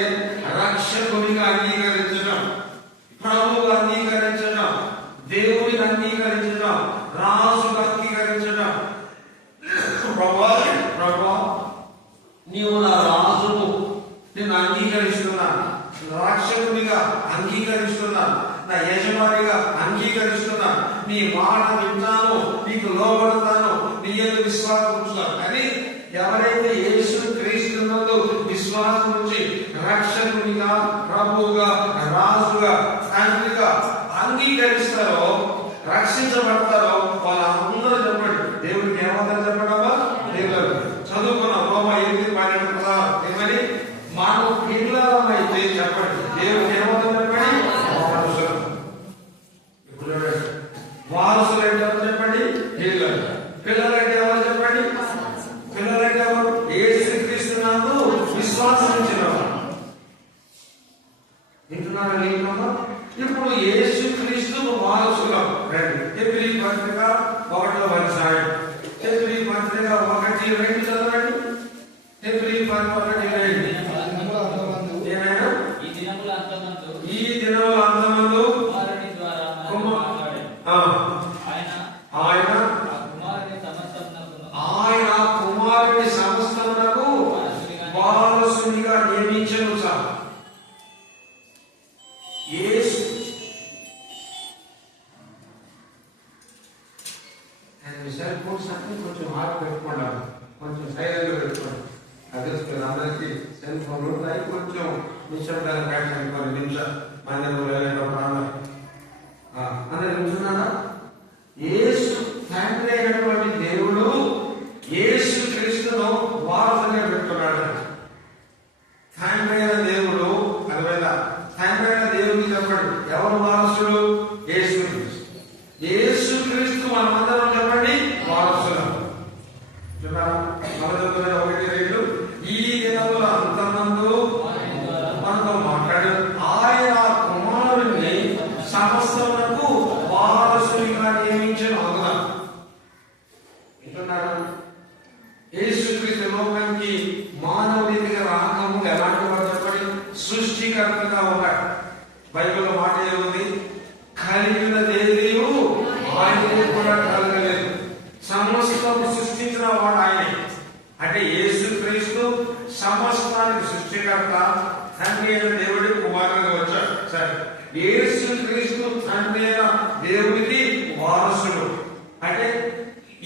రక్షకునిగా అంగీకరించడం, ప్రభువుగా అంగీకరించడం, దేవుడిని అంగీకరించడం, రాజుగా అంగీకరించడం. ప్రభా నీవు నా రాజును నేను అంగీకరిస్తున్నా, రక్షకునిగా అంగీకరిస్తున్నా, నా యజమానిగా అంగీకరిస్తున్నా, నీ మాట వింటాను, నీకు లోబడతాను, నీ యందు విశ్వాసం ఉంచుతాను అని ఎవరైతే యేసు క్రీస్తునందు విశ్వాసం ఉంచి రక్షకునిగా, ప్రభువుగా, రాజుగా, తండ్రిగా అంగీకరిస్తారో, రక్షించబడతారో వాళ్ళందరూ చెప్పండి దేవుడికి ఏమవుతారు చెప్పడమ్మా. దేవుడు చదువుకున్నాం రోమా 8:12 ఏమని, మనం పిల్లలమైతే చెప్పండి దేవుడికి ఏమవుతారు చెప్పండి. వారసులు. ఇప్పుడు వారసులు అంటే ఎవరు చెప్పండి. పిల్లలు. పిల్లలంటే ఎవరు చెప్పండి. పిల్లలంటే ఎవరు. యేసుక్రీస్తునందు విశ్వాసం ఉంచినవారు. వింటున్నారా లేదమ్మా. ఇప్పుడు యేసుక్రీస్తు వారసులం. హెబ్రీ పత్రిక 1వ అధ్యాయం, హెబ్రీ పత్రిక 1:2 చదవండి. హెబ్రీ 1:2 ఏమైనా ఈ దినముల అంతమందు ఆయన కుమారుని సమస్తమునకు వారసునిగా నియమించను. సార్ యేసు సెల్ ఫోన్స్ అన్ని కొంచెం హార్ట్ పెట్టుకున్నాను, కొంచెం సైలెంట్ పెట్టుకోండి. అదే అందరికీ సెల్ ఫోన్లు ఉంటాయి, కొంచెం నిశ్శబ్దాన్ని పెట్టండి. కొన్ని నిమిషాలు అందరు నిమిషన్నారా. యేసు తండ్రి అయినటువంటి దేవుడు యేసు క్రీస్తును వారసుగా పెట్టుకున్నాడు. తండ్రి అయిన దేవుడు అర్థమైంద. తండ్రి అయిన దేవుడికి చెప్పండి ఎవరు వారసులు. యేసు క్రీస్తు. యేసు క్రీస్తు మనమందరం చెప్పండి వారసులం. మన 1:2 ఈ దినముల అంతమందు మనతో మాట్లాడు ఆయన కుమారుణ్ణి సమస్తమునకు వారసునిగా నియమించిన అవునా. వింటున్నారా. యేసుక్రీస్తు లోకానికి మానవుడిగా రాకము ఎలాంటి వాడు చెప్పండి. సృష్టికర్తగా ఉన్నాడు. బైబిల్లో మాట ఏముంది. కలిగినదేది ఆయన కూడా కలగలేదు. సమస్తం సృష్టించిన వాడు ఆయనే. అంటే యేసుక్రీస్తు సమస్తానికి సృష్టికర్త, తండ్రి అయిన దేవుడి కుమారుడుగా వచ్చాడు. సరే, యేసుక్రీస్తు తండ్రి అయిన దేవుడికి వారసుడు. అంటే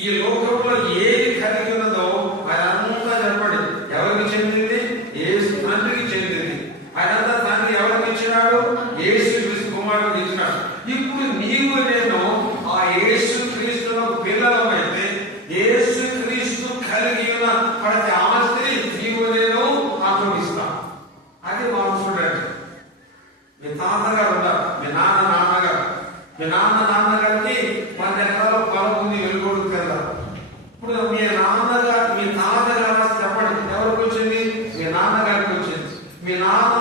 ఈ లోకంలో ఏది కలిగి ఉన్నదో అదంతా చెప్పండి ఎవరికి చెందింది. యేసు తండ్రికి చెందింది. అదంతా తండ్రి ఎవరికి ఇచ్చినాడు. యేసుక్రీస్తు కుమారుడికి ఇచ్చినాడు. ఇప్పుడు నీవు నేను ఆ యేసుక్రీస్తులో పిల్లలమైతే యేసుక్రీస్తు కలిగి ఉన్న ప్రతి ఆస్తి నీవు నేను అనుభవిస్తాం. అది వారసుడు అంటే. మీ తాతగారు ఉన్నారు, మీ నాన్నగారు. మీ నాన్నగారికి 10 ఎకరాల పొలం ఉంది వెలుగొడుకు కింద. ఇప్పుడు మీ నాన్నగారు మీ తాతగారు చెప్పండి ఎవరికి వచ్చింది. మీ నాన్నగారికి వచ్చింది. మీ నాన్న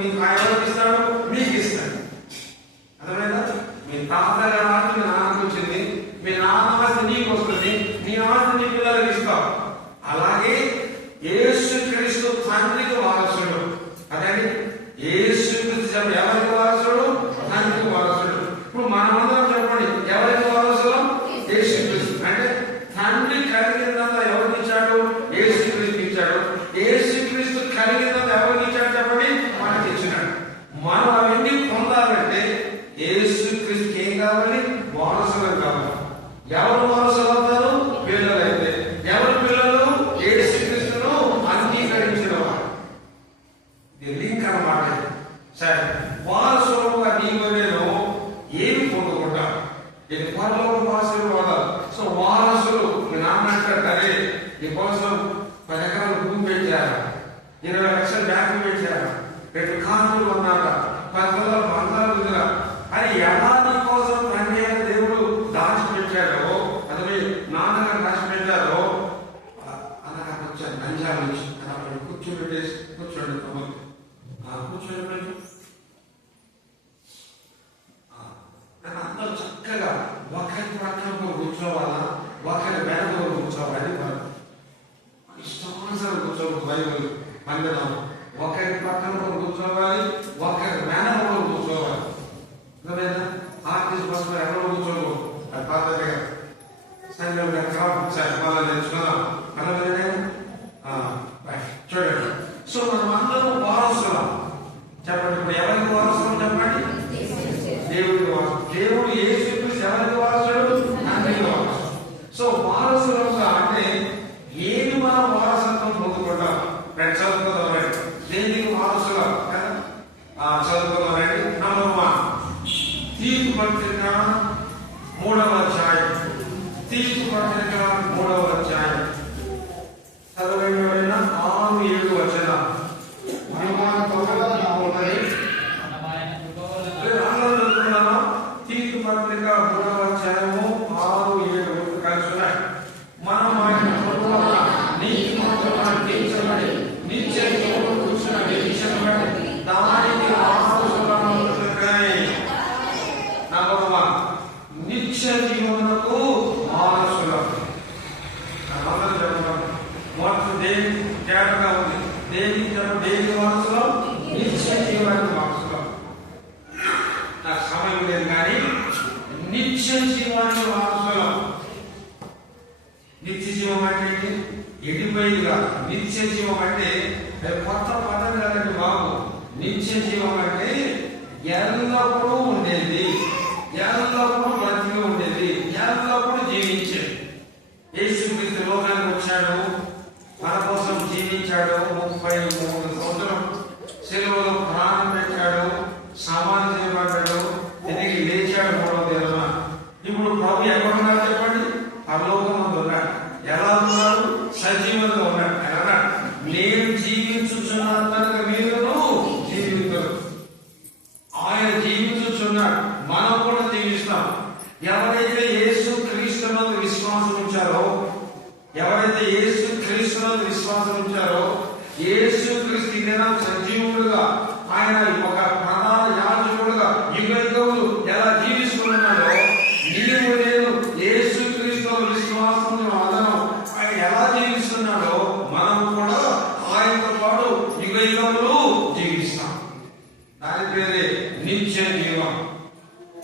మీకు ఎవరికి ఇస్తాడు. మీకు ఇస్తాడు. అర్థమైందా. మీ తాతగారు ఆస్తి మీ నాన్నకు వచ్చింది. మీ నాన్న ఆస్తి నీకు వస్తుంది. మీ ఆస్తి నీ పిల్లలకి ఇస్తావు. అలాగే యేసుక్రీస్తు తండ్రికి వారసుడు. అదే యేసుక్రీస్తు ఎవరికి వారసుడు. తండ్రికి వారసుడు. ఇప్పుడు మనమందరం చెప్పండి ఎవరికి వారసులం. యేసుక్రీస్తు. అంటే తండ్రి కలిగినంత ఎవరికి ఇచ్చాడు. యేసుక్రీస్తు ఇచ్చాడు. యేసుక్రీస్తు కలిగినంత ఎవరికి ఇచ్చాడు చెప్పండి. మనకి ఇచ్చినాడు. మనం అవన్నీ పొందాలంటే యేసుక్రీస్తుకి ఏం కావాలి. వారసులు కావాలి. ఎవరు వారసులు అవుతారు. పిల్లలైతే. ఎవరు పిల్లలు. యేసుక్రీస్తును అంగీకరించిన వారు. ఇది లింక్ అన్నమాట. సరే, వారసులుగా నీవు నేను ఏమి పొందుకుంటా. ఇది పరలోక ఆశీర్వాదాలు. సో వారసులు మీ నాన్న అంటారు అరే నీకోసం 10 ఎకరాలు భూమి పెట్టారా, 20 లక్షలు బ్యాంకు పెట్టారా, 2 కార్లు ఉన్నారా, 10 వందల బంగారు ఉందిరా అని ఎలా నీకోసం తండ్రి అయిన దేవుడు దాచిపెట్టాడో, అదే నాన్నగారు దాచిపెట్టారో అలా వచ్చాను నంజాల నుంచి అలా కూర్చోబెట్టేసి కూర్చోండి నిత్య జీవం అంటే ఎల్లప్పుడూ ఉండేది, ఎల్లప్పుడూ బ్రతికి ఉండేది, ఎల్లప్పుడూ జీవించేది. యేసుక్రీస్తు లోకానికి వచ్చాడు, మన కోసం జీవించాడు, 33 సంవత్సరం సిలువలో ప్రాణం పెట్టాడు, సమాధి చేయబడ్డాడు, తిరిగి లేచాడు 3వ దినాన. ఇప్పుడు ప్రభు ఎక్కడ ఉన్నారు చెప్పండి? పరలోకమందు ఉన్నాడు. ఎలా ఉన్నారు? సజీవంగా ఉన్నాడు. ఎలా? నేను జీవించుచున్నాను కనుక మీరును జీవించరు. ఆయన జీవించుచున్నాడు, మనం కూడా జీవిస్తాం. ఎవరైతే యేసు క్రీస్తునందు విశ్వాసం ఉంచారో, ఎవరైతే యేసు క్రీస్తునందు విశ్వాసం ఉంచారో, యేసు క్రీస్తు దినం సజీవుడుగా ఆయన ఒక ప్రధాన యాజకుడుగా యుగయుగములు ఎలా జీవిస్తున్నాడో, నీవు నేను యేసు క్రీస్తు విశ్వాసం వలన ఆయన ఎలా జీవిస్తున్నాడో మనం కూడా ఆయనతో పాటు యుగయుగములు జీవిస్తాం. దాని పేరే నిత్య జీవం.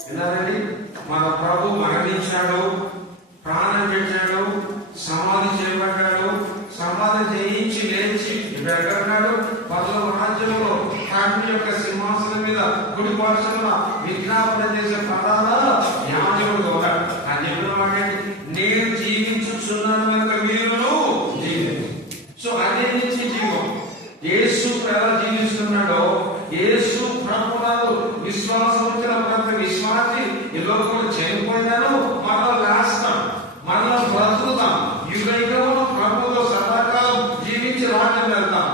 విన్నారండి? మన ప్రభు మరణించాడు, ప్రాణం పెట్టాడు, సమాధి చేయబడ్డాడు, సమాధి చేయించి లేచి ఇప్పుడు ఎక్కడున్నాడు? పరలోక రాజ్యంలో తండ్రి యొక్క సింహాసనం మీద కుడి పార్శ్వమున విజ్ఞాపన చేసే ప్రధాన యాజకుడుగా ఉన్నాడు. అని చెప్పిన మాట నేను జీవించుచున్నాను కనుక మీరును జీవించు. సో అదే నిత్య జీవం. యేసు ఎలా జీవిస్తున్నాడో, యేసు ప్రభువునందు విశ్వాసం ఉంచిన ప్రతి విశ్వాసి ఈ లోకంలో చనిపోయినాను, మరలా లేస్తాం, మరలా బ్రతుకుతాం, యుగయుగములు ప్రభువుతో సదాకాలం జీవించి రాజ్యం వెళ్తాం.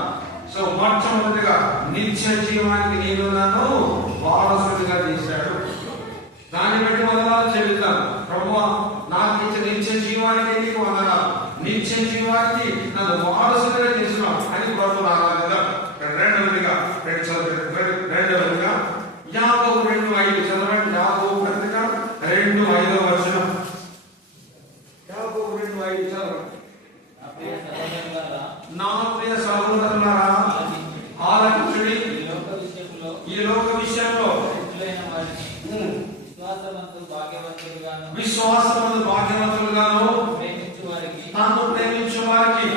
సో మొట్టమొదటిగా నిత్య జీవానికి నేను నన్ను వారసుడిగా తీశాడు. దాన్ని బట్టి వందనాలు చెల్లిద్దాం. ప్రభువా, నాకు ఇచ్చిన నిత్య జీవానికి నీకు వందనాలు, నిత్య జీవానికి నన్ను వారసుడిగా చేసినాం అని ప్రభు ఆరాధిద్దాం. రెండవదిగా యాకోబు 2:5 చదవండి. యాకోబు పత్రిక 2:5 వచనం. యాకోబు 2:5 చదవండి. నా ప్రియ సహోదరులారా ఆలకించుడి, ఈ లోక విషయంలో విశ్వాసమందు భాగ్యవంతులుగాను తాను ప్రేమించు వారికి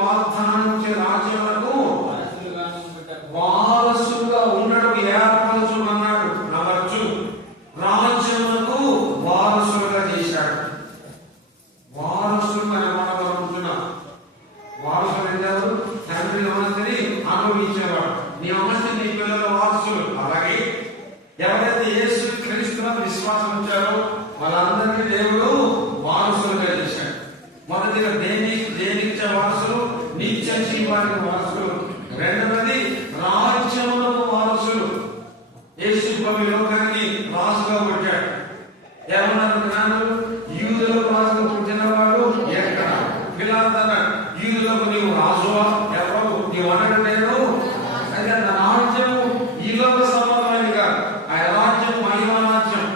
వాగ్దానం చే రాజ్యములకు వారసులుగా ఉండడం ఏర్పరచుమన్నాడు. నమ్మచ్చు. రాజ్యములకు వారసులుగా చేశాడు. వారసులు అనే మాట మనం ఉంటున్నాం. వారసులు అంటారు తండ్రి ఆస్తిని అనుభవించేవాడు. నీ ఆస్తి నీ పిల్లల వారసులు. అలాగే ఎవరైతే యేసు క్రీస్తునందు విశ్వాసం ఉంచారో వాళ్ళందరికీ దేవుడు వారసులుగా చేశాడు. మొదటిగా దేనికి వారసులు? నిత్య జీవానికి వారసులు. రెండవది రాజ్యములకు వారసులు. యేసు ప్రభు లోకానికి రాజుగా పుట్టాడు. ఏమన్నారు జ్ఞానులు? యూదులకు రాజుగా పుట్టినవాడు ఎక్కడ? పిలాతు యూదులకు నీవు రాజువా? ఎవరు నీవు అనడం లేదు. అయితే రాజ్యము ఈ లోక సంబంధమైనది కాదు. ఆ రాజ్యం మహిమా రాజ్యం,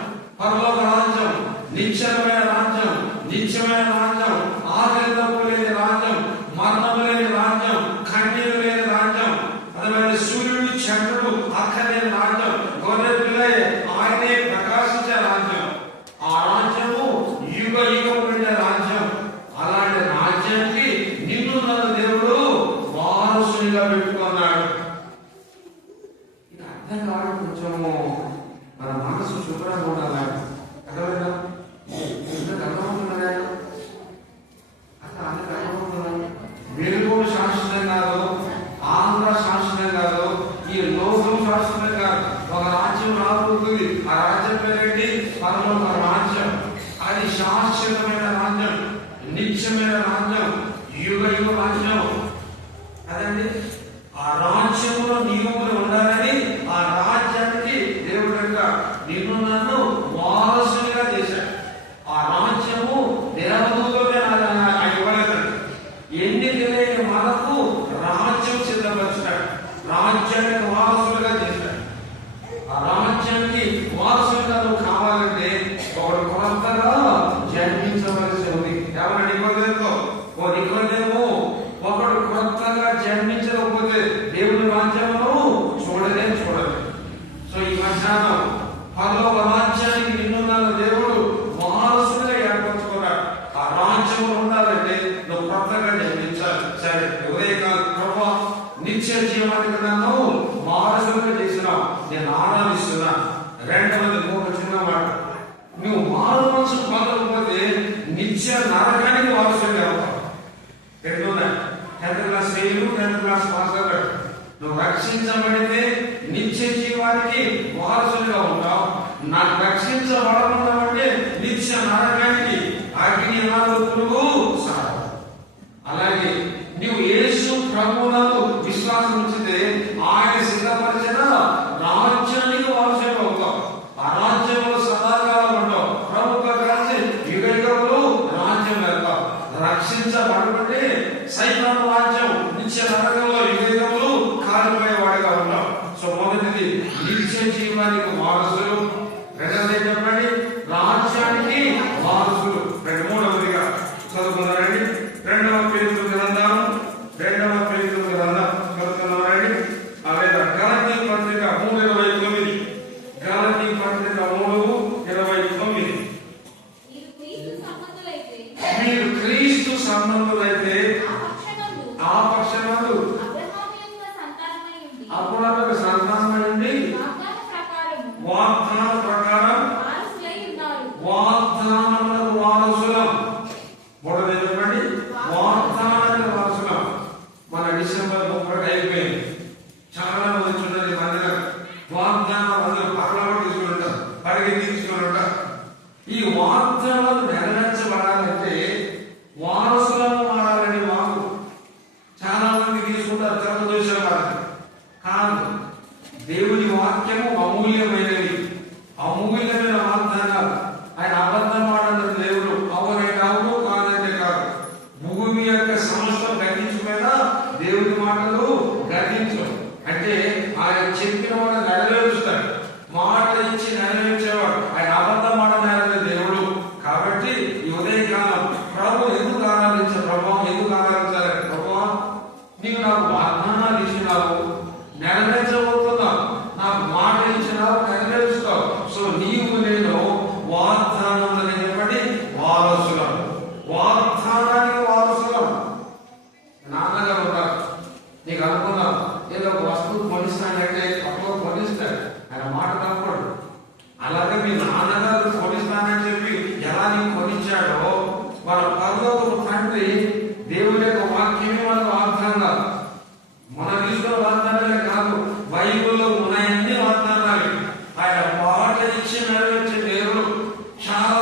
పరలోక రాజ్యం, నిత్యమైన రాజ్యం, నిత్యమైన రాజ్యం, ఆకలితము లేని రాజ్యం, మరణము లేని రాజ్యం, కన్నీరు లేని రాజ్యం, అదే సూర్యుడు చంద్రుడు అక్కలేని రాజ్యం, గొర్రె పిల్లే ఆయనే ప్రకాశించే రాజ్యం. ఆ రాజ్యము యుగ యుగం ఉండే రాజ్యం. అలాంటి రాజ్యానికి నిన్ను నన్ను దేవుడు వారసునిగా పెట్టుకున్నాడు. ఇది అర్థం కావడం కొంచెము మన మనసు శుభ్రంగా ఉండాలి. అర్థమైనా? అర్థమవుతున్నదా? అసలు అర్థమవుతున్నాను. వెలుగు శాశ్వతం కాదు, ఆంధ్ర శాశ్వతం కాదు, ఈ లోకం శాశ్వతం కాదు. ఒక రాజ్యం రాబోతుంది. ఆ రాజ్యం పేరేంటి? పరలోక రాజ్యం. అది శాశ్వతమైన రాజ్యం, నిత్యమైన రాజ్యం, యుగ యుగ రాజ్యం. అదండి ఆ రాజ్యంలో నియమములు ఉండాలని ఆ రాజ్యానికి దేవుడు నిన్ను నన్ను వారసునిగా చేశాడు. ఆ రాజ్యము దేవదూతలే ఇవ్వలేదండి. ఎన్ని తెలియని మనకు రాజ్యం సిద్ధపరిచాడు, రాజ్యానికి వారసులుగా చేశాడు. ఆ రాజ్యానికి వారసులుగా నువ్వు కావాలంటే ఒకడు కొత్తగా జన్మించవలసి ఉంది. ఏమన్నా నీకో తెలుసుకో. సరే ఉదయకాలం ప్రభా నిత్య జీవానికి నన్ను వారసులుగా చేసినావు, నేను ఆరాధిస్తున్నా. రెండవది ఒక చిన్న మాట, నువ్వు మారు మనసు పొందకపోతే నిత్య నరకానికి వారసులుగా అవుతావు. ఎట్లున్నాయి 10th class fail, 10th class pass అవ్వడు. నువ్వు రక్షించబడితే నిత్య జీవానికి వారసులుగా ఉంటావు. నాకు రక్షించబడకుండామంటే నిత్య నరకానికి అగ్ని పురుగు సాగు. అలాగే నువ్వు యేసు ప్రభువునందు విశ్వాసం ఉంచితే ఆయన సిద్ధపరిచిన రాజ్యానికి వారసులుగా అవుతావు. ఆ రాజ్యంలో సదాకాలం ఉంటావు. ప్రభుత్వ కలిసి యుగయుగములు రాజ్యం వెళ్తావు. రక్షించబడుకుంటే సైతాను రాజ్యం నిత్య నరకంలో యుగయుగములు కాలిపోయేవాడిగా ఉన్నావు. సో మొదటిది నిత్య జీవానికి వారసులు. రెండవది చెప్పండి రాజ్యానికి వారసులు. మూడవదిగా చదువుకున్నారండి రెండవ పేతురు గ్రంథం చదువుకున్నారండి. అలాగే గలతీ పత్రిక 3:29, గలతీ పత్రిక 3:29. మీరు క్రీస్తు సంబంధులైతే ఆ పక్షమందు అప్పుడు సంతానమై ఉండి వాగ్దాన ప్రకారం వాగ్దానములకు వారసులం. మూడవది చెప్పండి వాగ్దానానికి వారసులం. మన డిసెంబర్ 30 అయిపోయింది. చాలా మంది చూడండి మందిరం వాగ్దానాలు అందరూ పక్కన తీసుకుంటారు, పరిగెత్తి తీసుకుంటారు. ఈ వాగ్దానాలు నెరవేర్చబడాలంటే వారసులను మారాలని వాకు చాలా మంది తీసుకుంటారు. తరపు చూసేవారు కాదు. దేవుని వాక్యము అమూల్యమైనది, అమూల్యమైన వాగ్దానాలు. ఆయన అబద్ధం ఆడని దేవుడు. అవునంటే అవును, కాదంటే కాదు. భూమి యొక్క సమస్త గతించుమైనా దేవుని మాటలు గతించు. అంటే ఆయన చెప్పిన వాడు నెరవేరుస్తాడు. మాట ఇచ్చి నెరవేర్చేవాడు. ఆయన అబద్ధం ఆడని దేవుడు. కాబట్టి ఈ ఉదయకాలం ప్రభు ఎందుకు ఆరాధించే ప్రభావం ఎందుకు ఆరాధించాలి? ప్రభావ నీవు నాకు వాగ్దానాలు ఇచ్చినావు, నెరవేర్చబోతున్నావు. నాకు మాట ఇచ్చినావు, నెరవేరుస్తావు. సో నీవు నేను వాగ్దానాన్ని చెప్పండి వారసులం. వాగ్దానానికి వారసులం. నాన్నగారు ఉన్నారు, నీకు అనుకున్నావు ఏదో ఒక వస్తువు కొనిస్తానంటే పక్కలో కొనిస్తాడు, ఆయన మాట తప్పడు. అలాగే మీ నాన్నగారు కొనిస్తానని చెప్పి ఎలా నీకు కొనిచ్చాడో వాళ్ళ పరలోకపు తండ్రి దేవుని యొక్క వాక్యమే మనకు వాగ్దానాలు. మనం తీసుకున్న వాగ్దానాలే కాదు, బైబిల్లో ఉన్నాయన్ని వాగ్దానాలు. ఆయన మాట ఇచ్చి నెరవేర్చే దేవుడు. చాలా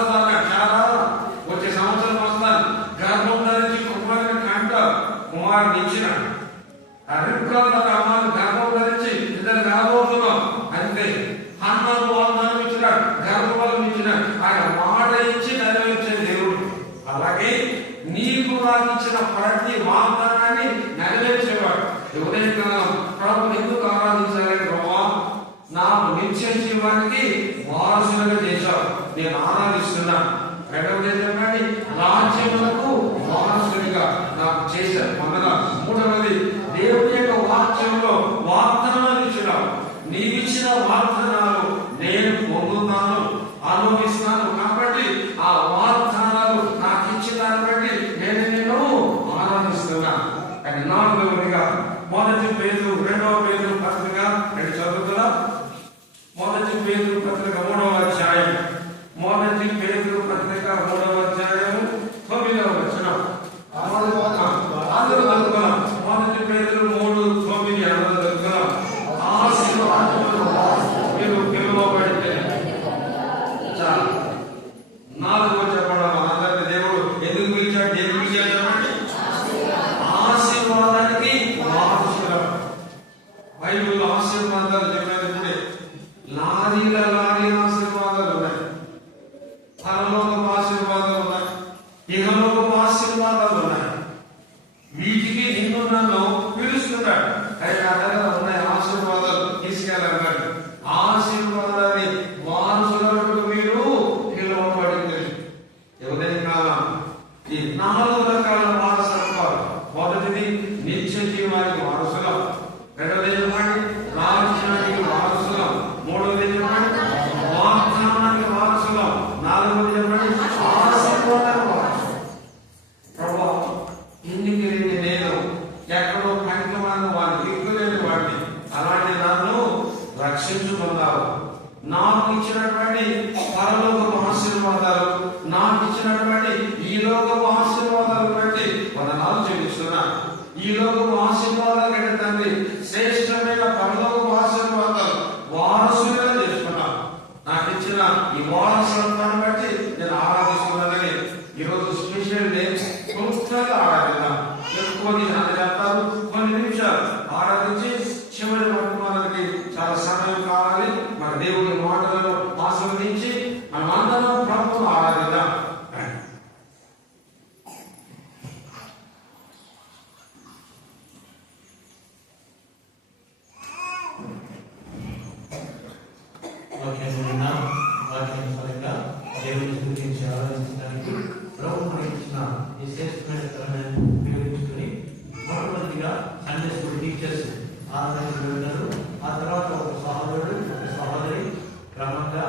వచ్చే సంవత్సరం వస్తాను గర్భం ధరించి కుమారుని కంట కుమారుని ఇచ్చినాడు. అమ్మాను గర్భం ధరించి ఇద్దరు రాబోతున్నాం అంతే. హన్నాను వాగ్దానం ఇచ్చినాడు, గర్భఫలం ఇచ్చినాడు. ఆయన మాట ఇచ్చి నెరవేర్చే దేవుడు. అలాగే నీకు నాకు ఇచ్చిన ప్రతి వాగ్దానాన్ని నెరవేర్చేవాడు. ఉదయకాలం ప్రభు ఎందుకు ఆరాధించాలని? ప్రభా నాకు నిత్య జీవానికి వారసులుగా చేశావు, నేను ఆరాధిస్తున్నాను. రెండవది చెప్పండి రాజ్యములకు వారసులుగా నాకు చేశారు. మూడవది దేవుని యొక్క వాక్యంలో వాగ్దానాలు ఇచ్చినావు. నీవిచ్చిన వాగ్దానాలు నేను పొందుతాను, అనుభవిస్తాను. కాబట్టి ఆ వాగ్దానాలు నాకు ఇచ్చిన దాన్ని బట్టి నేను నిన్ను ఆరాధిస్తున్నాను. అని నాలుగవదిగా మొదటి పేతురు 2వ పేతురు పత్రిక చదువుతున్నా. మొదటి పేతురు పత్రిక 3వ అధ్యాయం. మొదటి పేతురు పత్రిక 3వ అధ్యాయం 9వ వచనం. అందరూ చదువుకున్నాం. మొదటి పేతురు 3:9 అందరూ చదువుకున్నాం. ఆశీర్వాదములు మీరు పిలువబడితే చాలు. 4వ చెప్పడం అందరినీ దేవుడు ఎందుకు పిలిచాడు? దేవుడు పిలిచాడు చెప్పండి ఆశీర్వాదానికి వారసులం. బైబిల్లో ఆశీర్వాదాలు చెప్పినప్పుడే లారీల ఆశీర్వాదాలు ఉన్నాయి, పరలోకపు ఆశీర్వాదాలు ఉన్నాయి, ఇహలోకపు ఆశీర్వాదాలు ఉన్నాయి. వీటికి నిన్ను నన్ను పిలుస్తున్నాడు. అయితే నా దగ్గర ఉన్నాయి ఆశీర్వాదాలు తీసుకెళ్ళాలి. ఆశీర్వాదాన్ని వారసులకు మీరు పిలువబడింది. ఉదయకాలం ఈ 4 రకాల వారసత్వాలు. మొదటిది నిత్య జీవానికి వారసులం. రెండవది చెప్పండి రాజ్యానికి వారసులం. మూడవది చెప్పండి వాగ్దానానికి వారసులం. నాలుగవది చెప్పండి ఆశీర్వాదానికి వారసులం. ప్రభావం ఎన్నికలేని నేను లోకపు ఆశీర్వాదాల కంటే తండ్రి శ్రేష్టమైన పరలోకపు ఆశీర్వాదాలు వారసులుగా చేసుకున్నాను. నాకు ఇచ్చిన ఈ వారసులను బట్టి నేను ఆరాధిస్తున్నానని ఈరోజు స్పెషల్ డే క్లుప్తంగా ఆరాధిద్దాం. కొన్ని చెప్తారు, కొన్ని నిమిషాలు ఆరాధించి చివరి వర్తమానానికి చాలా సమయం కావాలి. మన దేవుని మాటలను ఆస్వాదించి మనమందరం ప్రభువును ఆరాధిద్దాం. వాక్యానుసారంగా దేవుని గురించి ఆరాధించడానికి ప్రభు ఇచ్చిన ఈ శ్రేష్టమైన స్థలమైన ఉపయోగించుకుని మొట్టమొదటిగా సండే స్కూల్ టీచర్స్ ఆరాధించగలుగుతారు. ఆ తర్వాత ఒక సహోదరుడు ఒక సహోదరి క్రమంగా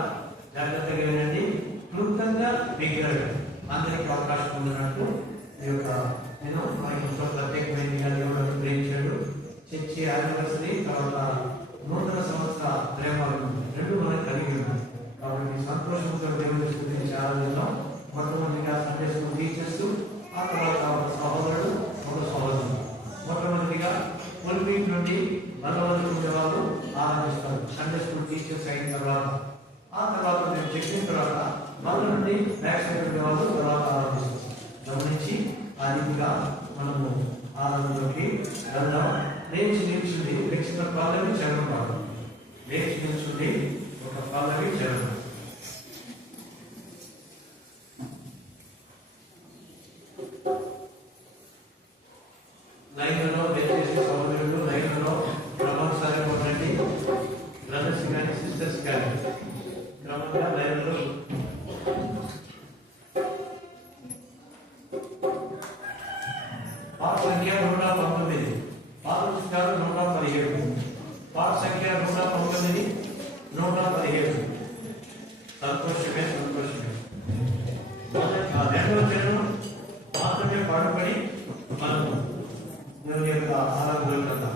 జాగ్రత్తగా వినండి, క్లుప్తంగా మిగిలాడు అందరికీ అవకాశం ఉన్నట్టు ఈ యొక్క నేను మనకి ప్రత్యేకమైనగా దేవుడు అనుగ్రహించాడు. చర్చి యానివర్సరీ తర్వాత నూతన సంవత్సర ప్రేమలు రెండు మనకు కలిగి ఉన్నాయి. కాబట్టి సంతోషంతో దేవుని గురించి ఆరాధిద్దాం. మొట్టమొదటిగా సండే స్కూల్ టీచర్స్, ఆ తర్వాత ఒక సహోదరుడు ఒక సహోదరుడు. మొట్టమొదటిగా ఒలింపిక్ నుండి బలవంతులు ఉండేవాళ్ళు ఆరాధిస్తారు సండే స్కూల్ టీచర్స్ అయిన తర్వాత. ఆ తర్వాత మేము చెప్పిన తర్వాత వాళ్ళ నుండి బ్యాక్ సైడ్ ఉండేవాళ్ళు తర్వాత ఆరాధిస్తారు. గమనించి ఆ రీతిగా మనము ఆరాధనలోకి వెళ్దాం. లేచి నిల్చుండి నెక్స్ట్ పల్లవి చదవడం. లేచి నిల్చుండి ఒక పల్లవి చదవడం. లైన్లలో దయచేసి సహోదరులు లైన్లలో క్రమంసారి ఉండండి. బ్రదర్స్ కానీ సిస్టర్స్ కానీ క్రమంగా లైన్లో పాఠ సంఖ్య 119, పాత పుస్తకాలు 117, పాఠ సంఖ్య 119, 117. సంతోషమే సంతోషమే. రెండవ చరణం మాత్రమే పాడుపడి మనము దేవుని యొక్క ఆరాధనలో వెళ్తాం.